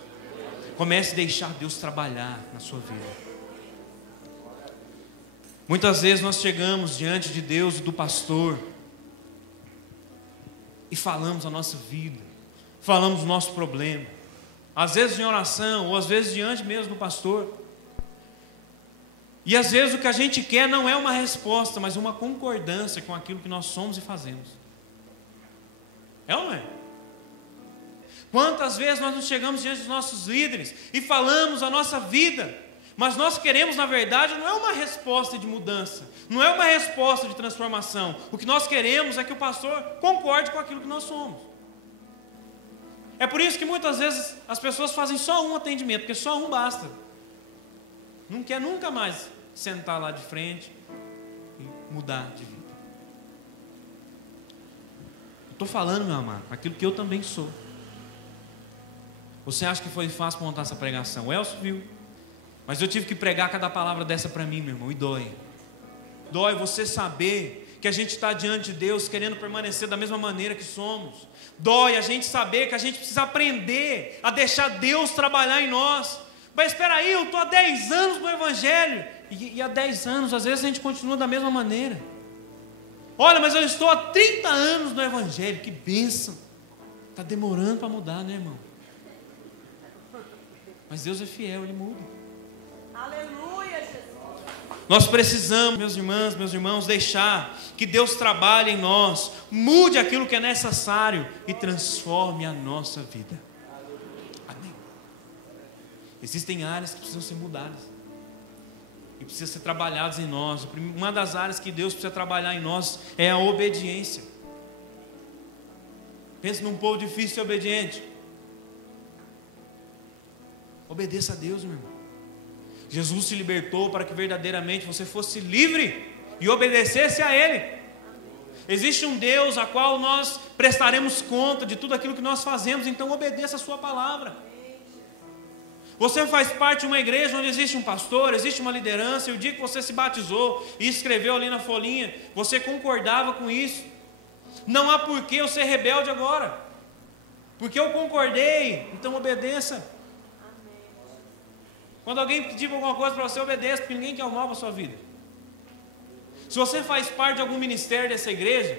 Comece a deixar Deus trabalhar na sua vida. Muitas vezes nós chegamos diante de Deus e do pastor e falamos a nossa vida, falamos o nosso problema, às vezes em oração, ou às vezes diante mesmo do pastor. E às vezes o que a gente quer não é uma resposta, mas uma concordância com aquilo que nós somos e fazemos. É ou não é? Quantas vezes nós nos chegamos diante dos nossos líderes e falamos a nossa vida, mas nós queremos, na verdade, não é uma resposta de mudança, não é uma resposta de transformação. O que nós queremos é que o pastor concorde com aquilo que nós somos. É por isso que muitas vezes as pessoas fazem só um atendimento, porque só um basta. Não quer nunca mais sentar lá de frente e mudar de vida. Estou falando, meu amado, aquilo que eu também sou. Você acha que foi fácil montar essa pregação? O Elcio viu. Mas eu tive que pregar cada palavra dessa para mim, meu irmão, e dói. Dói você saber que a gente está diante de Deus querendo permanecer da mesma maneira que somos. Dói a gente saber que a gente precisa aprender a deixar Deus trabalhar em nós. Mas espera aí, eu estou há 10 anos no Evangelho. E há 10 anos, às vezes a gente continua da mesma maneira. Olha, mas eu estou há 30 anos no Evangelho. Que bênção. Está demorando para mudar, né, irmão? Mas Deus é fiel, Ele muda. Aleluia, Jesus. Nós precisamos, meus irmãos, deixar que Deus trabalhe em nós, mude aquilo que é necessário e transforme a nossa vida. Amém. Existem áreas que precisam ser mudadas e precisam ser trabalhadas em nós. Uma das áreas que Deus precisa trabalhar em nós é a obediência. Pense num povo difícil de ser obediente. Obedeça a Deus, meu irmão. Jesus te libertou para que verdadeiramente você fosse livre e obedecesse a Ele. Existe um Deus a qual nós prestaremos conta de tudo aquilo que nós fazemos, então obedeça a sua palavra. Você faz parte de uma igreja onde existe um pastor, existe uma liderança, e o dia que você se batizou e escreveu ali na folhinha, você concordava com isso. Não há porquê eu ser rebelde agora, porque eu concordei, então obedeça. Quando alguém pedir alguma coisa para você, obedeça, porque ninguém quer o mal para a sua vida. Se você faz parte de algum ministério dessa igreja,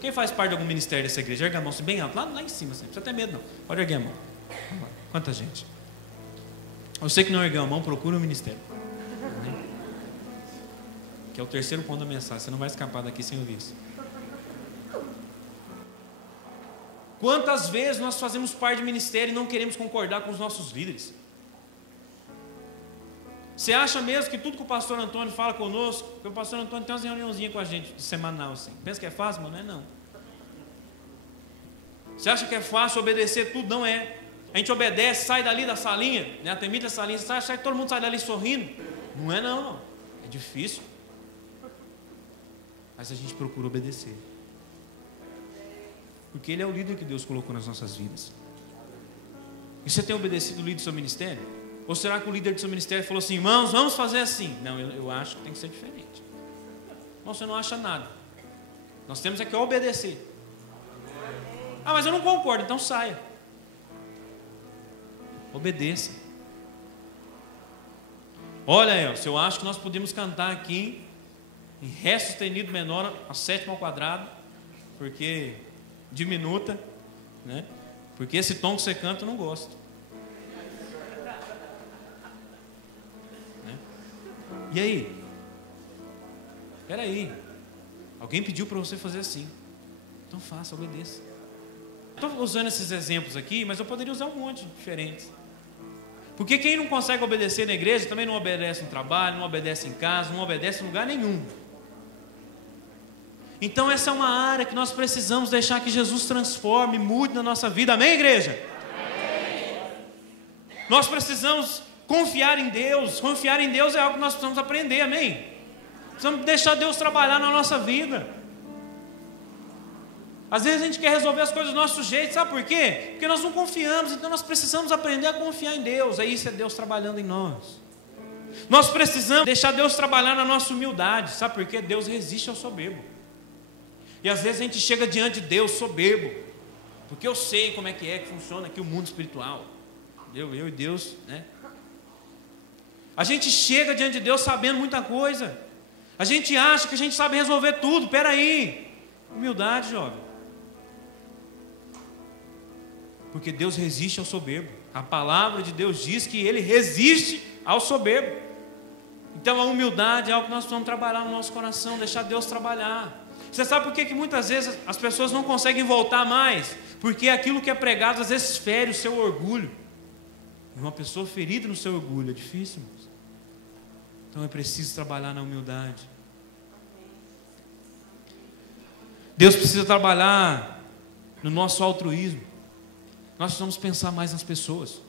quem faz parte de algum ministério dessa igreja? Erga a mão, bem alto, lá em cima, não precisa ter medo não, pode erguer a mão. Quanta gente? Você que não ergueu a mão, procura um ministério, que é o terceiro ponto da mensagem, você não vai escapar daqui sem ouvir isso. Quantas vezes nós fazemos parte de ministério e não queremos concordar com os nossos líderes? Você acha mesmo que tudo que o pastor Antônio fala conosco, porque o pastor Antônio tem umas reuniãozinhas com a gente, semanal assim, pensa que é fácil, mas não é não. Você acha que é fácil obedecer tudo? Não é. A gente obedece, sai dali da salinha, né? A temida da salinha, sai, todo mundo sai dali sorrindo. Não é não, é difícil. Mas a gente procura obedecer. Porque Ele é o líder que Deus colocou nas nossas vidas. E você tem obedecido o líder do seu ministério? Ou será que o líder do seu ministério falou assim: irmãos, vamos fazer assim? Não, eu acho que tem que ser diferente. Não, você não acha nada. Nós temos é que obedecer. Ah, mas eu não concordo, então saia. Obedeça. Olha, Elcio, eu acho que nós podemos cantar aqui em Ré sustenido menor, a sétima ao quadrado, porque diminuta, né? Porque esse tom que você canta eu não gosto. E aí? Espera aí. Alguém pediu para você fazer assim. Então faça, obedeça. Estou usando esses exemplos aqui, mas eu poderia usar um monte diferentes. Porque quem não consegue obedecer na igreja também não obedece no trabalho, não obedece em casa, não obedece em lugar nenhum. Então essa é uma área que nós precisamos deixar que Jesus transforme, mude na nossa vida. Amém, igreja? Amém. Nós precisamos confiar em Deus. Confiar em Deus é algo que nós precisamos aprender, amém? Precisamos deixar Deus trabalhar na nossa vida. Às vezes a gente quer resolver as coisas do nosso jeito, sabe por quê? Porque nós não confiamos, então nós precisamos aprender a confiar em Deus. Aí isso é Deus trabalhando em nós. Nós precisamos deixar Deus trabalhar na nossa humildade, sabe por quê? Deus resiste ao soberbo. E às vezes a gente chega diante de Deus soberbo, porque eu sei como é que funciona aqui o mundo espiritual. Eu e Deus, né? A gente chega diante de Deus sabendo muita coisa. A gente acha que a gente sabe resolver tudo. Peraí, humildade, jovem. Porque Deus resiste ao soberbo. A palavra de Deus diz que Ele resiste ao soberbo. Então a humildade é algo que nós precisamos trabalhar no nosso coração, deixar Deus trabalhar. Você sabe por que muitas vezes as pessoas não conseguem voltar mais? Porque aquilo que é pregado às vezes fere o seu orgulho. E uma pessoa ferida no seu orgulho é difícil, irmãos. Então é preciso trabalhar na humildade. Deus precisa trabalhar no nosso altruísmo. Nós precisamos pensar mais nas pessoas.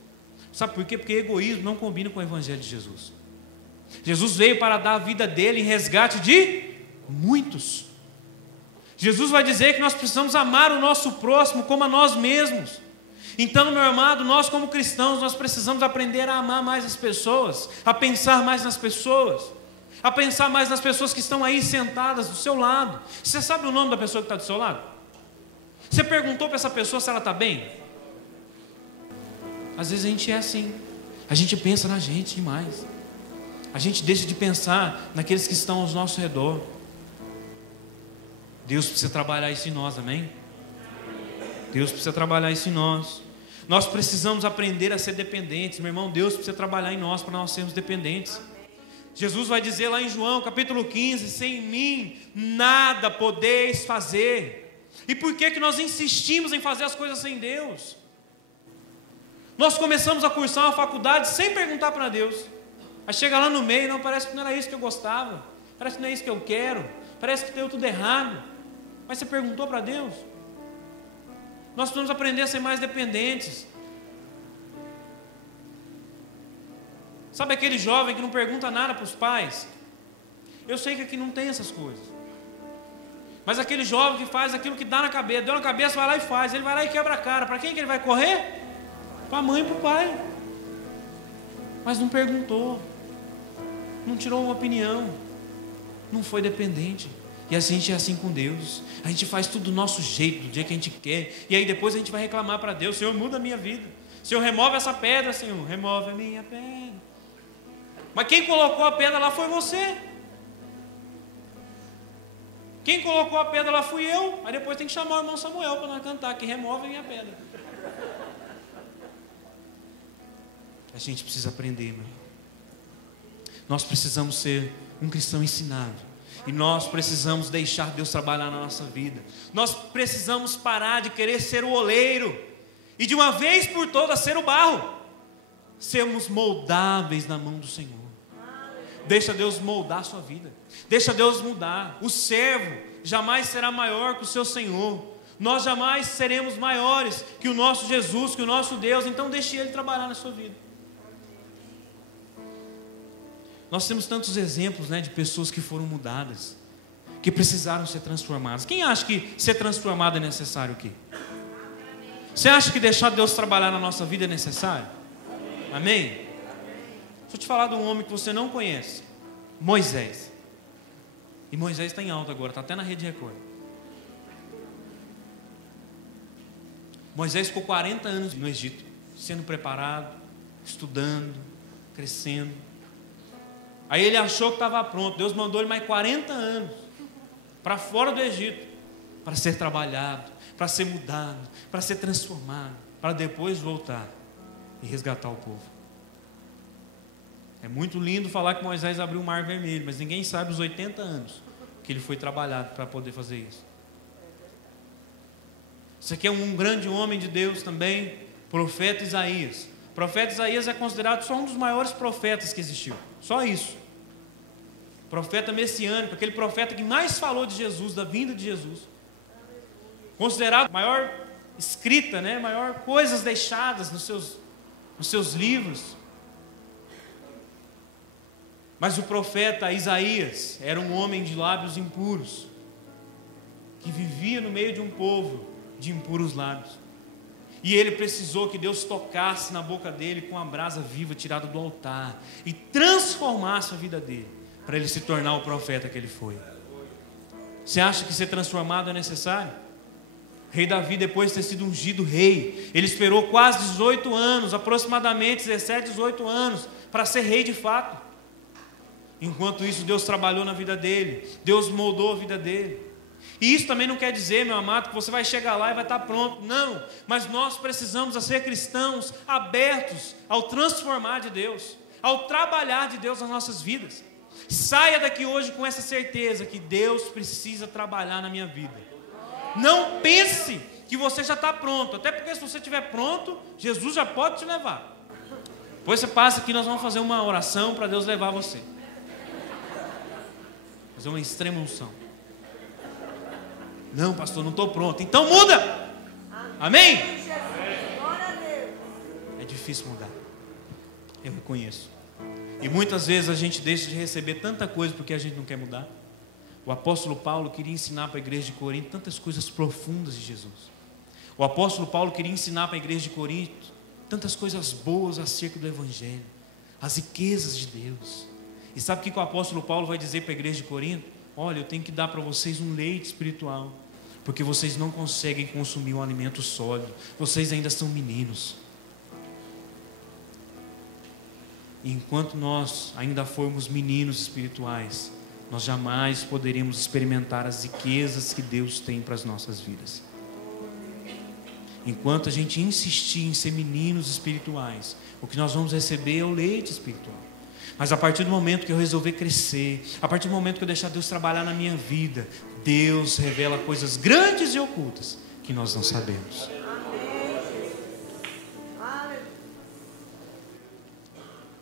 Sabe por quê? Porque egoísmo não combina com o Evangelho de Jesus. Jesus veio para dar a vida dele em resgate de muitos. Jesus vai dizer que nós precisamos amar o nosso próximo como a nós mesmos. Então, meu amado, nós como cristãos, nós precisamos aprender a amar mais as pessoas, a pensar mais nas pessoas, a pensar mais nas pessoas que estão aí sentadas do seu lado. Você sabe o nome da pessoa que está do seu lado? Você perguntou para essa pessoa se ela está bem? Às vezes a gente é assim, a gente pensa na gente demais, a gente deixa de pensar naqueles que estão ao nosso redor. Deus precisa trabalhar isso em nós, amém? Deus precisa trabalhar isso em nós. Nós precisamos aprender a ser dependentes, meu irmão. Deus precisa trabalhar em nós para nós sermos dependentes. Jesus vai dizer lá em João capítulo 15: sem mim nada podeis fazer. E por que nós insistimos em fazer as coisas sem Deus? Nós começamos a cursar uma faculdade sem perguntar para Deus. Aí chega lá no meio, não, parece que não era isso que eu gostava, parece que não é isso que eu quero, parece que deu tudo errado. Mas você perguntou para Deus? Nós precisamos aprender a ser mais dependentes. Sabe aquele jovem que não pergunta nada para os pais? Eu sei que aqui não tem essas coisas. Mas aquele jovem que faz aquilo que dá na cabeça, deu na cabeça, vai lá e faz. Ele vai lá e quebra a cara. Para quem que ele vai correr? Para a mãe e para o pai. Mas não perguntou, não tirou uma opinião, não foi dependente. E a gente é assim com Deus. A gente faz tudo do nosso jeito, do dia que a gente quer. E aí depois a gente vai reclamar para Deus: Senhor, muda a minha vida. Senhor, remove essa pedra, Senhor, remove a minha pedra. Mas quem colocou a pedra lá foi você. Quem colocou a pedra lá fui eu. Aí depois tem que chamar o irmão Samuel para nós cantar, que remove a minha pedra. A gente precisa aprender, meu. Nós precisamos ser um cristão ensinado. E nós precisamos deixar Deus trabalhar na nossa vida. Nós precisamos parar de querer ser o oleiro e de uma vez por todas ser o barro. Sermos moldáveis na mão do Senhor. Deixa Deus moldar a sua vida. Deixa Deus mudar. O servo jamais será maior que o seu Senhor. Nós jamais seremos maiores que o nosso Jesus, que o nosso Deus. Então deixe Ele trabalhar na sua vida. Nós temos tantos exemplos, né, de pessoas que foram mudadas, que precisaram ser transformadas. Quem acha que ser transformado é necessário aqui? Você acha que deixar Deus trabalhar na nossa vida é necessário? Amém? Deixa eu te falar de um homem que você não conhece. Moisés. E Moisés está em alta agora, está até na Rede Record. Moisés ficou 40 anos no Egito, sendo preparado, estudando, crescendo. Aí ele achou que estava pronto. Deus mandou ele mais 40 anos para fora do Egito, para ser trabalhado, para ser mudado, para ser transformado, para depois voltar e resgatar o povo. É muito lindo falar que Moisés abriu o Mar Vermelho, mas ninguém sabe os 80 anos que ele foi trabalhado para poder fazer isso. Isso aqui é um grande homem de Deus também, profeta Isaías. O profeta Isaías é considerado só um dos maiores profetas que existiu. Só isso. Profeta messiânico, aquele profeta que mais falou de Jesus, da vinda de Jesus. Considerado a maior escrita, né? Maior coisas deixadas nos seus livros. Mas o profeta Isaías era um homem de lábios impuros, que vivia no meio de um povo de impuros lábios. E ele precisou que Deus tocasse na boca dele com a brasa viva tirada do altar e transformasse a vida dele, para ele se tornar o profeta que ele foi. Você acha que ser transformado é necessário? O rei Davi, depois de ter sido ungido rei, ele esperou quase 18 anos, aproximadamente 17, 18 anos, para ser rei de fato. Enquanto isso, Deus trabalhou na vida dele, Deus moldou a vida dele. E isso também não quer dizer, meu amado, que você vai chegar lá e vai estar pronto. Não, mas nós precisamos ser cristãos abertos ao transformar de Deus, ao trabalhar de Deus nas nossas vidas. Saia daqui hoje com essa certeza que Deus precisa trabalhar na minha vida. Não pense que você já está pronto, até porque se você estiver pronto, Jesus já pode te levar. Depois você passa aqui, nós vamos fazer uma oração para Deus levar você. Fazer uma extrema unção. Não, pastor, não estou pronto. Então muda. Amém? É difícil mudar. Eu reconheço. E muitas vezes a gente deixa de receber tanta coisa porque a gente não quer mudar. O apóstolo Paulo queria ensinar para a igreja de Corinto tantas coisas profundas de Jesus. O apóstolo Paulo queria ensinar para a igreja de Corinto tantas coisas boas acerca do Evangelho, as riquezas de Deus. E sabe o que o apóstolo Paulo vai dizer para a igreja de Corinto? Olha, eu tenho que dar para vocês um leite espiritual, porque vocês não conseguem consumir um alimento sólido, vocês ainda são meninos. E enquanto nós ainda formos meninos espirituais, nós jamais poderemos experimentar as riquezas que Deus tem para as nossas vidas. Enquanto a gente insistir em ser meninos espirituais, o que nós vamos receber é o leite espiritual. Mas a partir do momento que eu resolver crescer, a partir do momento que eu deixar Deus trabalhar na minha vida, Deus revela coisas grandes e ocultas que nós não sabemos.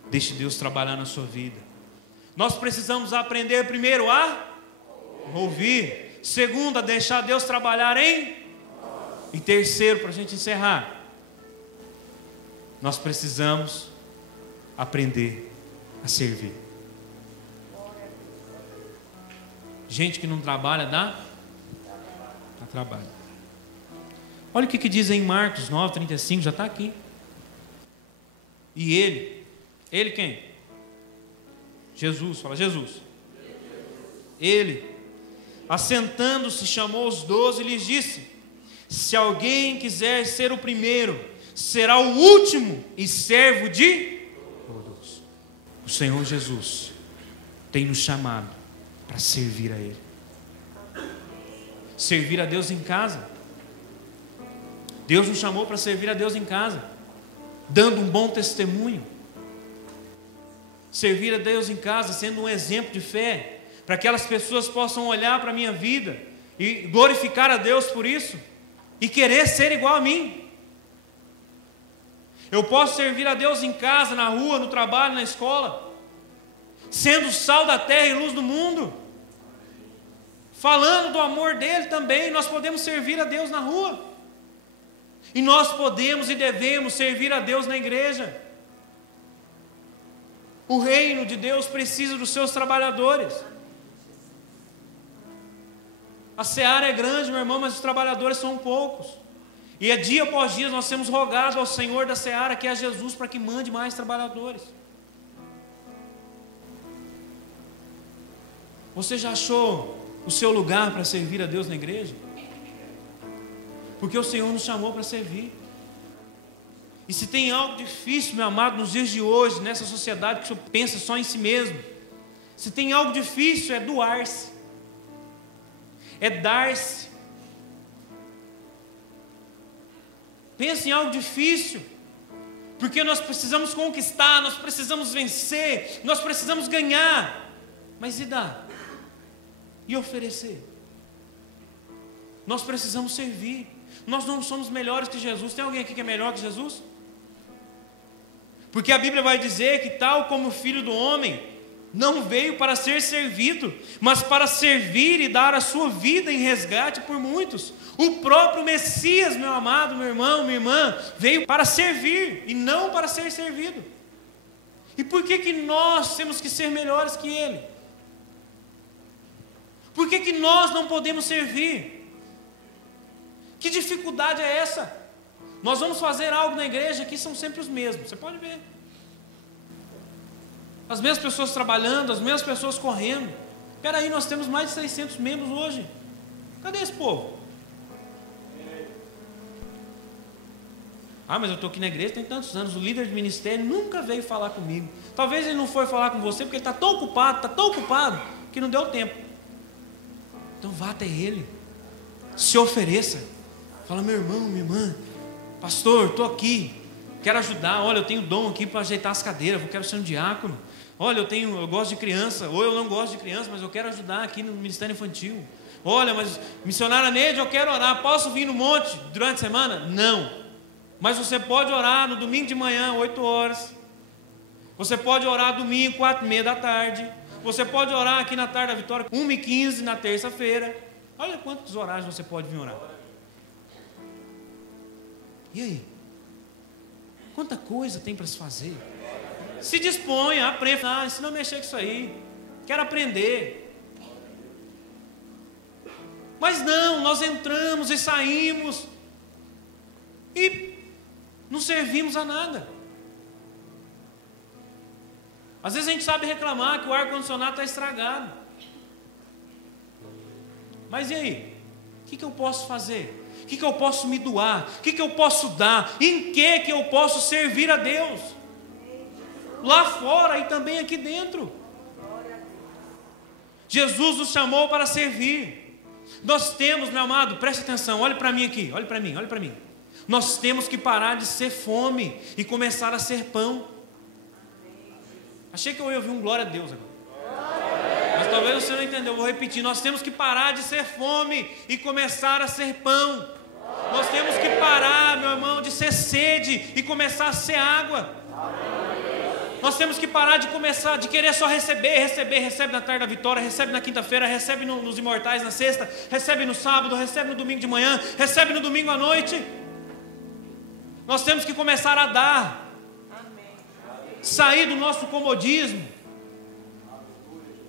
Deixe Deus trabalhar na sua vida. Nós precisamos aprender primeiro a ouvir. Segundo, a deixar Deus trabalhar em. E terceiro, para a gente encerrar, nós precisamos aprender a servir. Gente que não trabalha, dá trabalho. Olha o que diz em Marcos 9:35, já está aqui. E ele quem? Jesus, fala Jesus. Ele, assentando-se, chamou os 12 e lhes disse: se alguém quiser ser o primeiro, será o último e servo de todos. O Senhor Jesus tem nos chamado para servir a Ele. Servir a Deus em casa. Deus nos chamou para servir a Deus em casa, dando um bom testemunho. Servir a Deus em casa, sendo um exemplo de fé, para que aquelas pessoas possam olhar para a minha vida e glorificar a Deus por isso, e querer ser igual a mim. Eu posso servir a Deus em casa, na rua, no trabalho, na escola, sendo sal da terra e luz do mundo, falando do amor dele também. Nós podemos servir a Deus na rua, e nós podemos e devemos servir a Deus na igreja. O reino de Deus precisa dos seus trabalhadores. A seara é grande, meu irmão, mas os trabalhadores são poucos. E dia após dia nós temos rogado ao Senhor da seara, que é Jesus, para que mande mais trabalhadores. Você já achou o seu lugar para servir a Deus na igreja? Porque o Senhor nos chamou para servir. E se tem algo difícil, meu amado, nos dias de hoje, nessa sociedade que pensa só em si mesmo, se tem algo difícil, é doar-se, é dar-se. Pensa em algo difícil, porque nós precisamos conquistar, nós precisamos vencer, nós precisamos ganhar, mas e dar? E oferecer? Nós precisamos servir. Nós não somos melhores que Jesus. Tem alguém aqui que é melhor que Jesus? Porque a Bíblia vai dizer que tal como o Filho do Homem não veio para ser servido, mas para servir e dar a sua vida em resgate por muitos. O próprio Messias, meu amado, meu irmão, minha irmã, veio para servir e não para ser servido. E por que nós temos que ser melhores que Ele? Por que nós não podemos servir? Que dificuldade é essa? Nós vamos fazer algo na igreja que são sempre os mesmos, você pode ver. As mesmas pessoas trabalhando, as mesmas pessoas correndo. Espera aí, nós temos mais de 600 membros hoje. Cadê esse povo? Ah, mas eu estou aqui na igreja tem tantos anos, o líder de ministério nunca veio falar comigo. Talvez ele não foi falar com você porque ele está tão ocupado, que não deu tempo. Então vá até ele, se ofereça. Fala, meu irmão, minha irmã, pastor, estou aqui, quero ajudar. Olha, eu tenho dom aqui para ajeitar as cadeiras, eu quero ser um diácono. Olha, eu gosto de criança, ou eu não gosto de criança, mas eu quero ajudar aqui no ministério infantil. Olha, mas missionária Neide, eu quero orar, posso vir no monte durante a semana? Não, mas você pode orar no domingo de manhã, 8 horas. Você pode orar domingo, 4:30 da tarde. Você pode orar aqui na tarde da Vitória, 1:15 na terça-feira. Olha quantos horários você pode vir orar. E aí? Quanta coisa tem para se fazer? Se disponha, aprenda. Ah, se não mexer com isso aí, quero aprender. Mas não, nós entramos e saímos e não servimos a nada. Às vezes a gente sabe reclamar que o ar-condicionado está estragado. Mas e aí? O que eu posso fazer? O que eu posso me doar? O que eu posso dar? Em que eu posso servir a Deus? Lá fora e também aqui dentro. Jesus nos chamou para servir. Nós temos, meu amado, preste atenção, olhe para mim aqui, olhe para mim. Nós temos que parar de ser fome e começar a ser pão. Achei que eu ia ouvir um glória a Deus agora. Mas talvez você não entendeu, eu vou repetir. Nós temos que parar de ser fome e começar a ser pão. Nós temos que parar, meu irmão, de ser sede e começar a ser água. Nós temos que parar de querer só receber. Recebe na tarde da Vitória, recebe na quinta-feira, recebe nos Imortais na sexta, recebe no sábado, recebe no domingo de manhã, recebe no domingo à noite. Nós temos que começar a dar. Sair do nosso comodismo,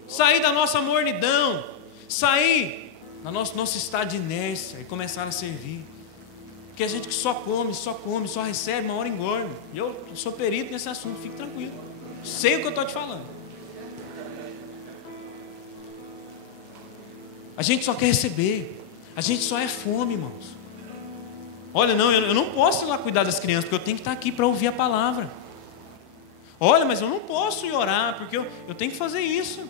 sair da nossa mornidão, sair do nosso estado de inércia e começar a servir. Porque a gente que só come, só recebe, uma hora engorda. E eu sou perito nesse assunto, fique tranquilo. Sei o que eu estou te falando. A gente só quer receber, a gente só é fome, irmãos. Olha, não, eu não posso ir lá cuidar das crianças, porque eu tenho que estar aqui para ouvir a palavra. Olha, mas eu não posso ir orar, porque eu tenho que fazer isso.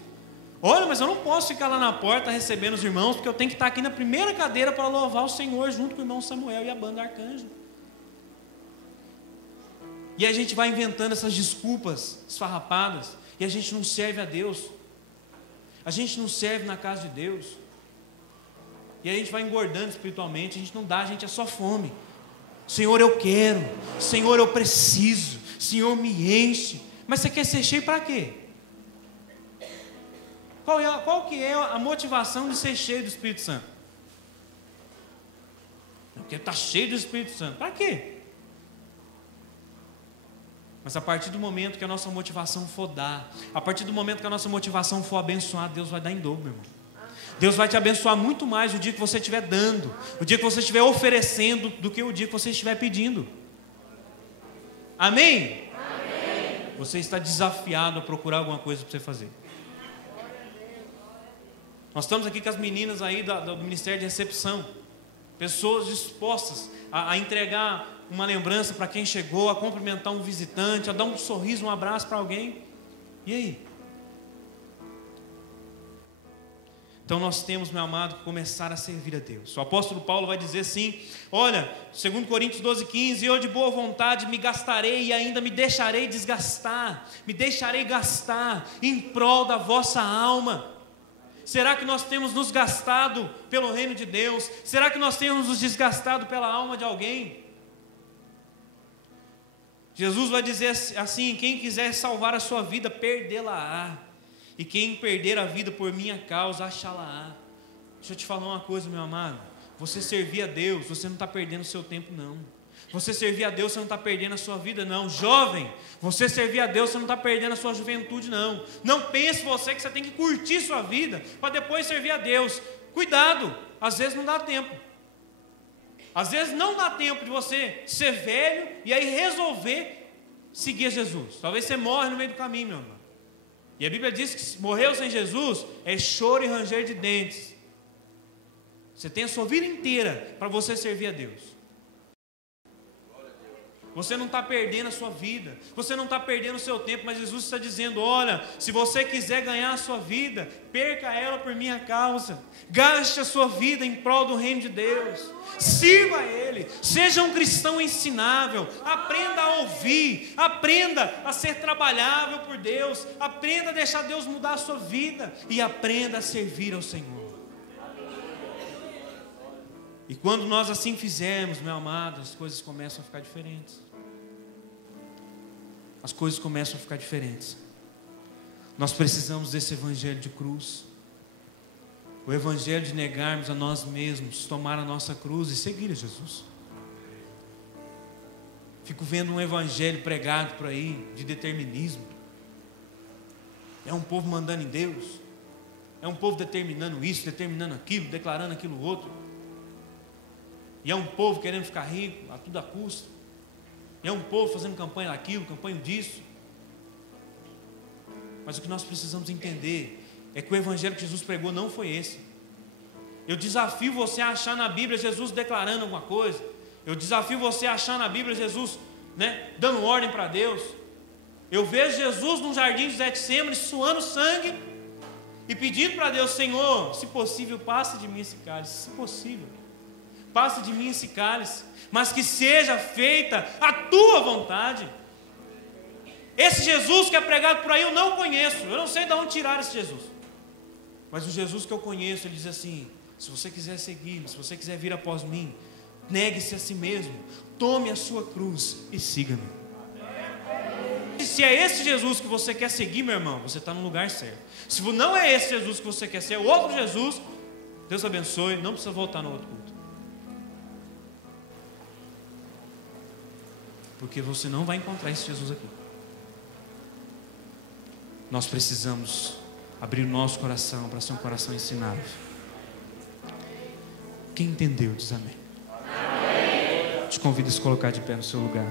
Olha, mas eu não posso ficar lá na porta recebendo os irmãos, porque eu tenho que estar aqui na primeira cadeira para louvar o Senhor, junto com o irmão Samuel e a banda Arcanjo. E a gente vai inventando essas desculpas esfarrapadas, e a gente não serve a Deus. A gente não serve na casa de Deus. E a gente vai engordando espiritualmente, a gente não dá, a gente é só fome. Senhor, eu quero. Senhor, eu preciso. Senhor, me enche. Mas você quer ser cheio para quê? Qual que é a motivação de ser cheio do Espírito Santo? Porque está cheio do Espírito Santo. Para quê? Mas a partir do momento que a nossa motivação for dar, a partir do momento que a nossa motivação for abençoar, Deus vai dar em dobro, meu irmão. Deus vai te abençoar muito mais o dia que você estiver dando, o dia que você estiver oferecendo, do que o dia que você estiver pedindo. Amém? Amém. Você está desafiado a procurar alguma coisa para você fazer. Nós estamos aqui com as meninas aí do Ministério de Recepção, pessoas dispostas a entregar uma lembrança para quem chegou, a cumprimentar um visitante, a dar um sorriso, um abraço para alguém. E aí? Então nós temos, meu amado, que começar a servir a Deus. O apóstolo Paulo vai dizer assim, olha, 2 Coríntios 12:15, eu de boa vontade me gastarei e ainda me deixarei desgastar, me deixarei gastar em prol da vossa alma. Será que nós temos nos gastado pelo reino de Deus? Será que nós temos nos desgastado pela alma de alguém? Jesus vai dizer assim: quem quiser salvar a sua vida, perdê-la-á. E quem perder a vida por minha causa, achá-la-á. Deixa eu te falar uma coisa, meu amado. Você servir a Deus, você não está perdendo o seu tempo, não. Você servir a Deus, você não está perdendo a sua vida, não. Jovem, você servir a Deus, você não está perdendo a sua juventude, não. Não pense você que você tem que curtir sua vida para depois servir a Deus. Cuidado, às vezes não dá tempo. Às vezes não dá tempo de você ser velho e aí resolver seguir a Jesus. Talvez você morre no meio do caminho, meu irmão. E a Bíblia diz que se morreu sem Jesus é choro e ranger de dentes. Você tem a sua vida inteira para você servir a Deus. Você não está perdendo a sua vida, você não está perdendo o seu tempo, mas Jesus está dizendo: olha, se você quiser ganhar a sua vida, perca ela por minha causa, gaste a sua vida em prol do reino de Deus, sirva a Ele, seja um cristão ensinável, aprenda a ouvir, aprenda a ser trabalhável por Deus, aprenda a deixar Deus mudar a sua vida e aprenda a servir ao Senhor. E quando nós assim fizermos, meu amado, as coisas começam a ficar diferentes. As coisas começam a ficar diferentes. Nós precisamos desse evangelho de cruz. O evangelho de negarmos a nós mesmos, tomar a nossa cruz e seguir a Jesus. Fico vendo um evangelho pregado por aí, de determinismo. É um povo mandando em Deus. É um povo determinando isso, determinando aquilo, declarando aquilo outro. E é um povo querendo ficar rico a toda custa. E é um povo fazendo campanha daquilo, campanha disso. Mas o que nós precisamos entender é que o evangelho que Jesus pregou não foi esse. Eu desafio você a achar na Bíblia Jesus declarando alguma coisa. Eu desafio você a achar na Bíblia Jesus, dando ordem para Deus. Eu vejo Jesus no jardim de Getsemane suando sangue e pedindo para Deus: Senhor, se possível, passe de mim esse cálice. Se possível, passe de mim esse cálice, mas que seja feita a tua vontade. Esse Jesus que é pregado por aí eu não conheço, eu não sei de onde tirar esse Jesus, mas o Jesus que eu conheço, ele diz assim: se você quiser seguir-me, se você quiser vir após mim, negue-se a si mesmo, tome a sua cruz e siga-me. Se é esse Jesus que você quer seguir, meu irmão, você está no lugar certo. Se não é esse Jesus que você quer ser, é outro Jesus, Deus abençoe, não precisa voltar no outro culto, porque você não vai encontrar esse Jesus aqui. Nós precisamos abrir o nosso coração para ser um coração ensinável. Quem entendeu diz amém. Te convido a se colocar de pé no seu lugar.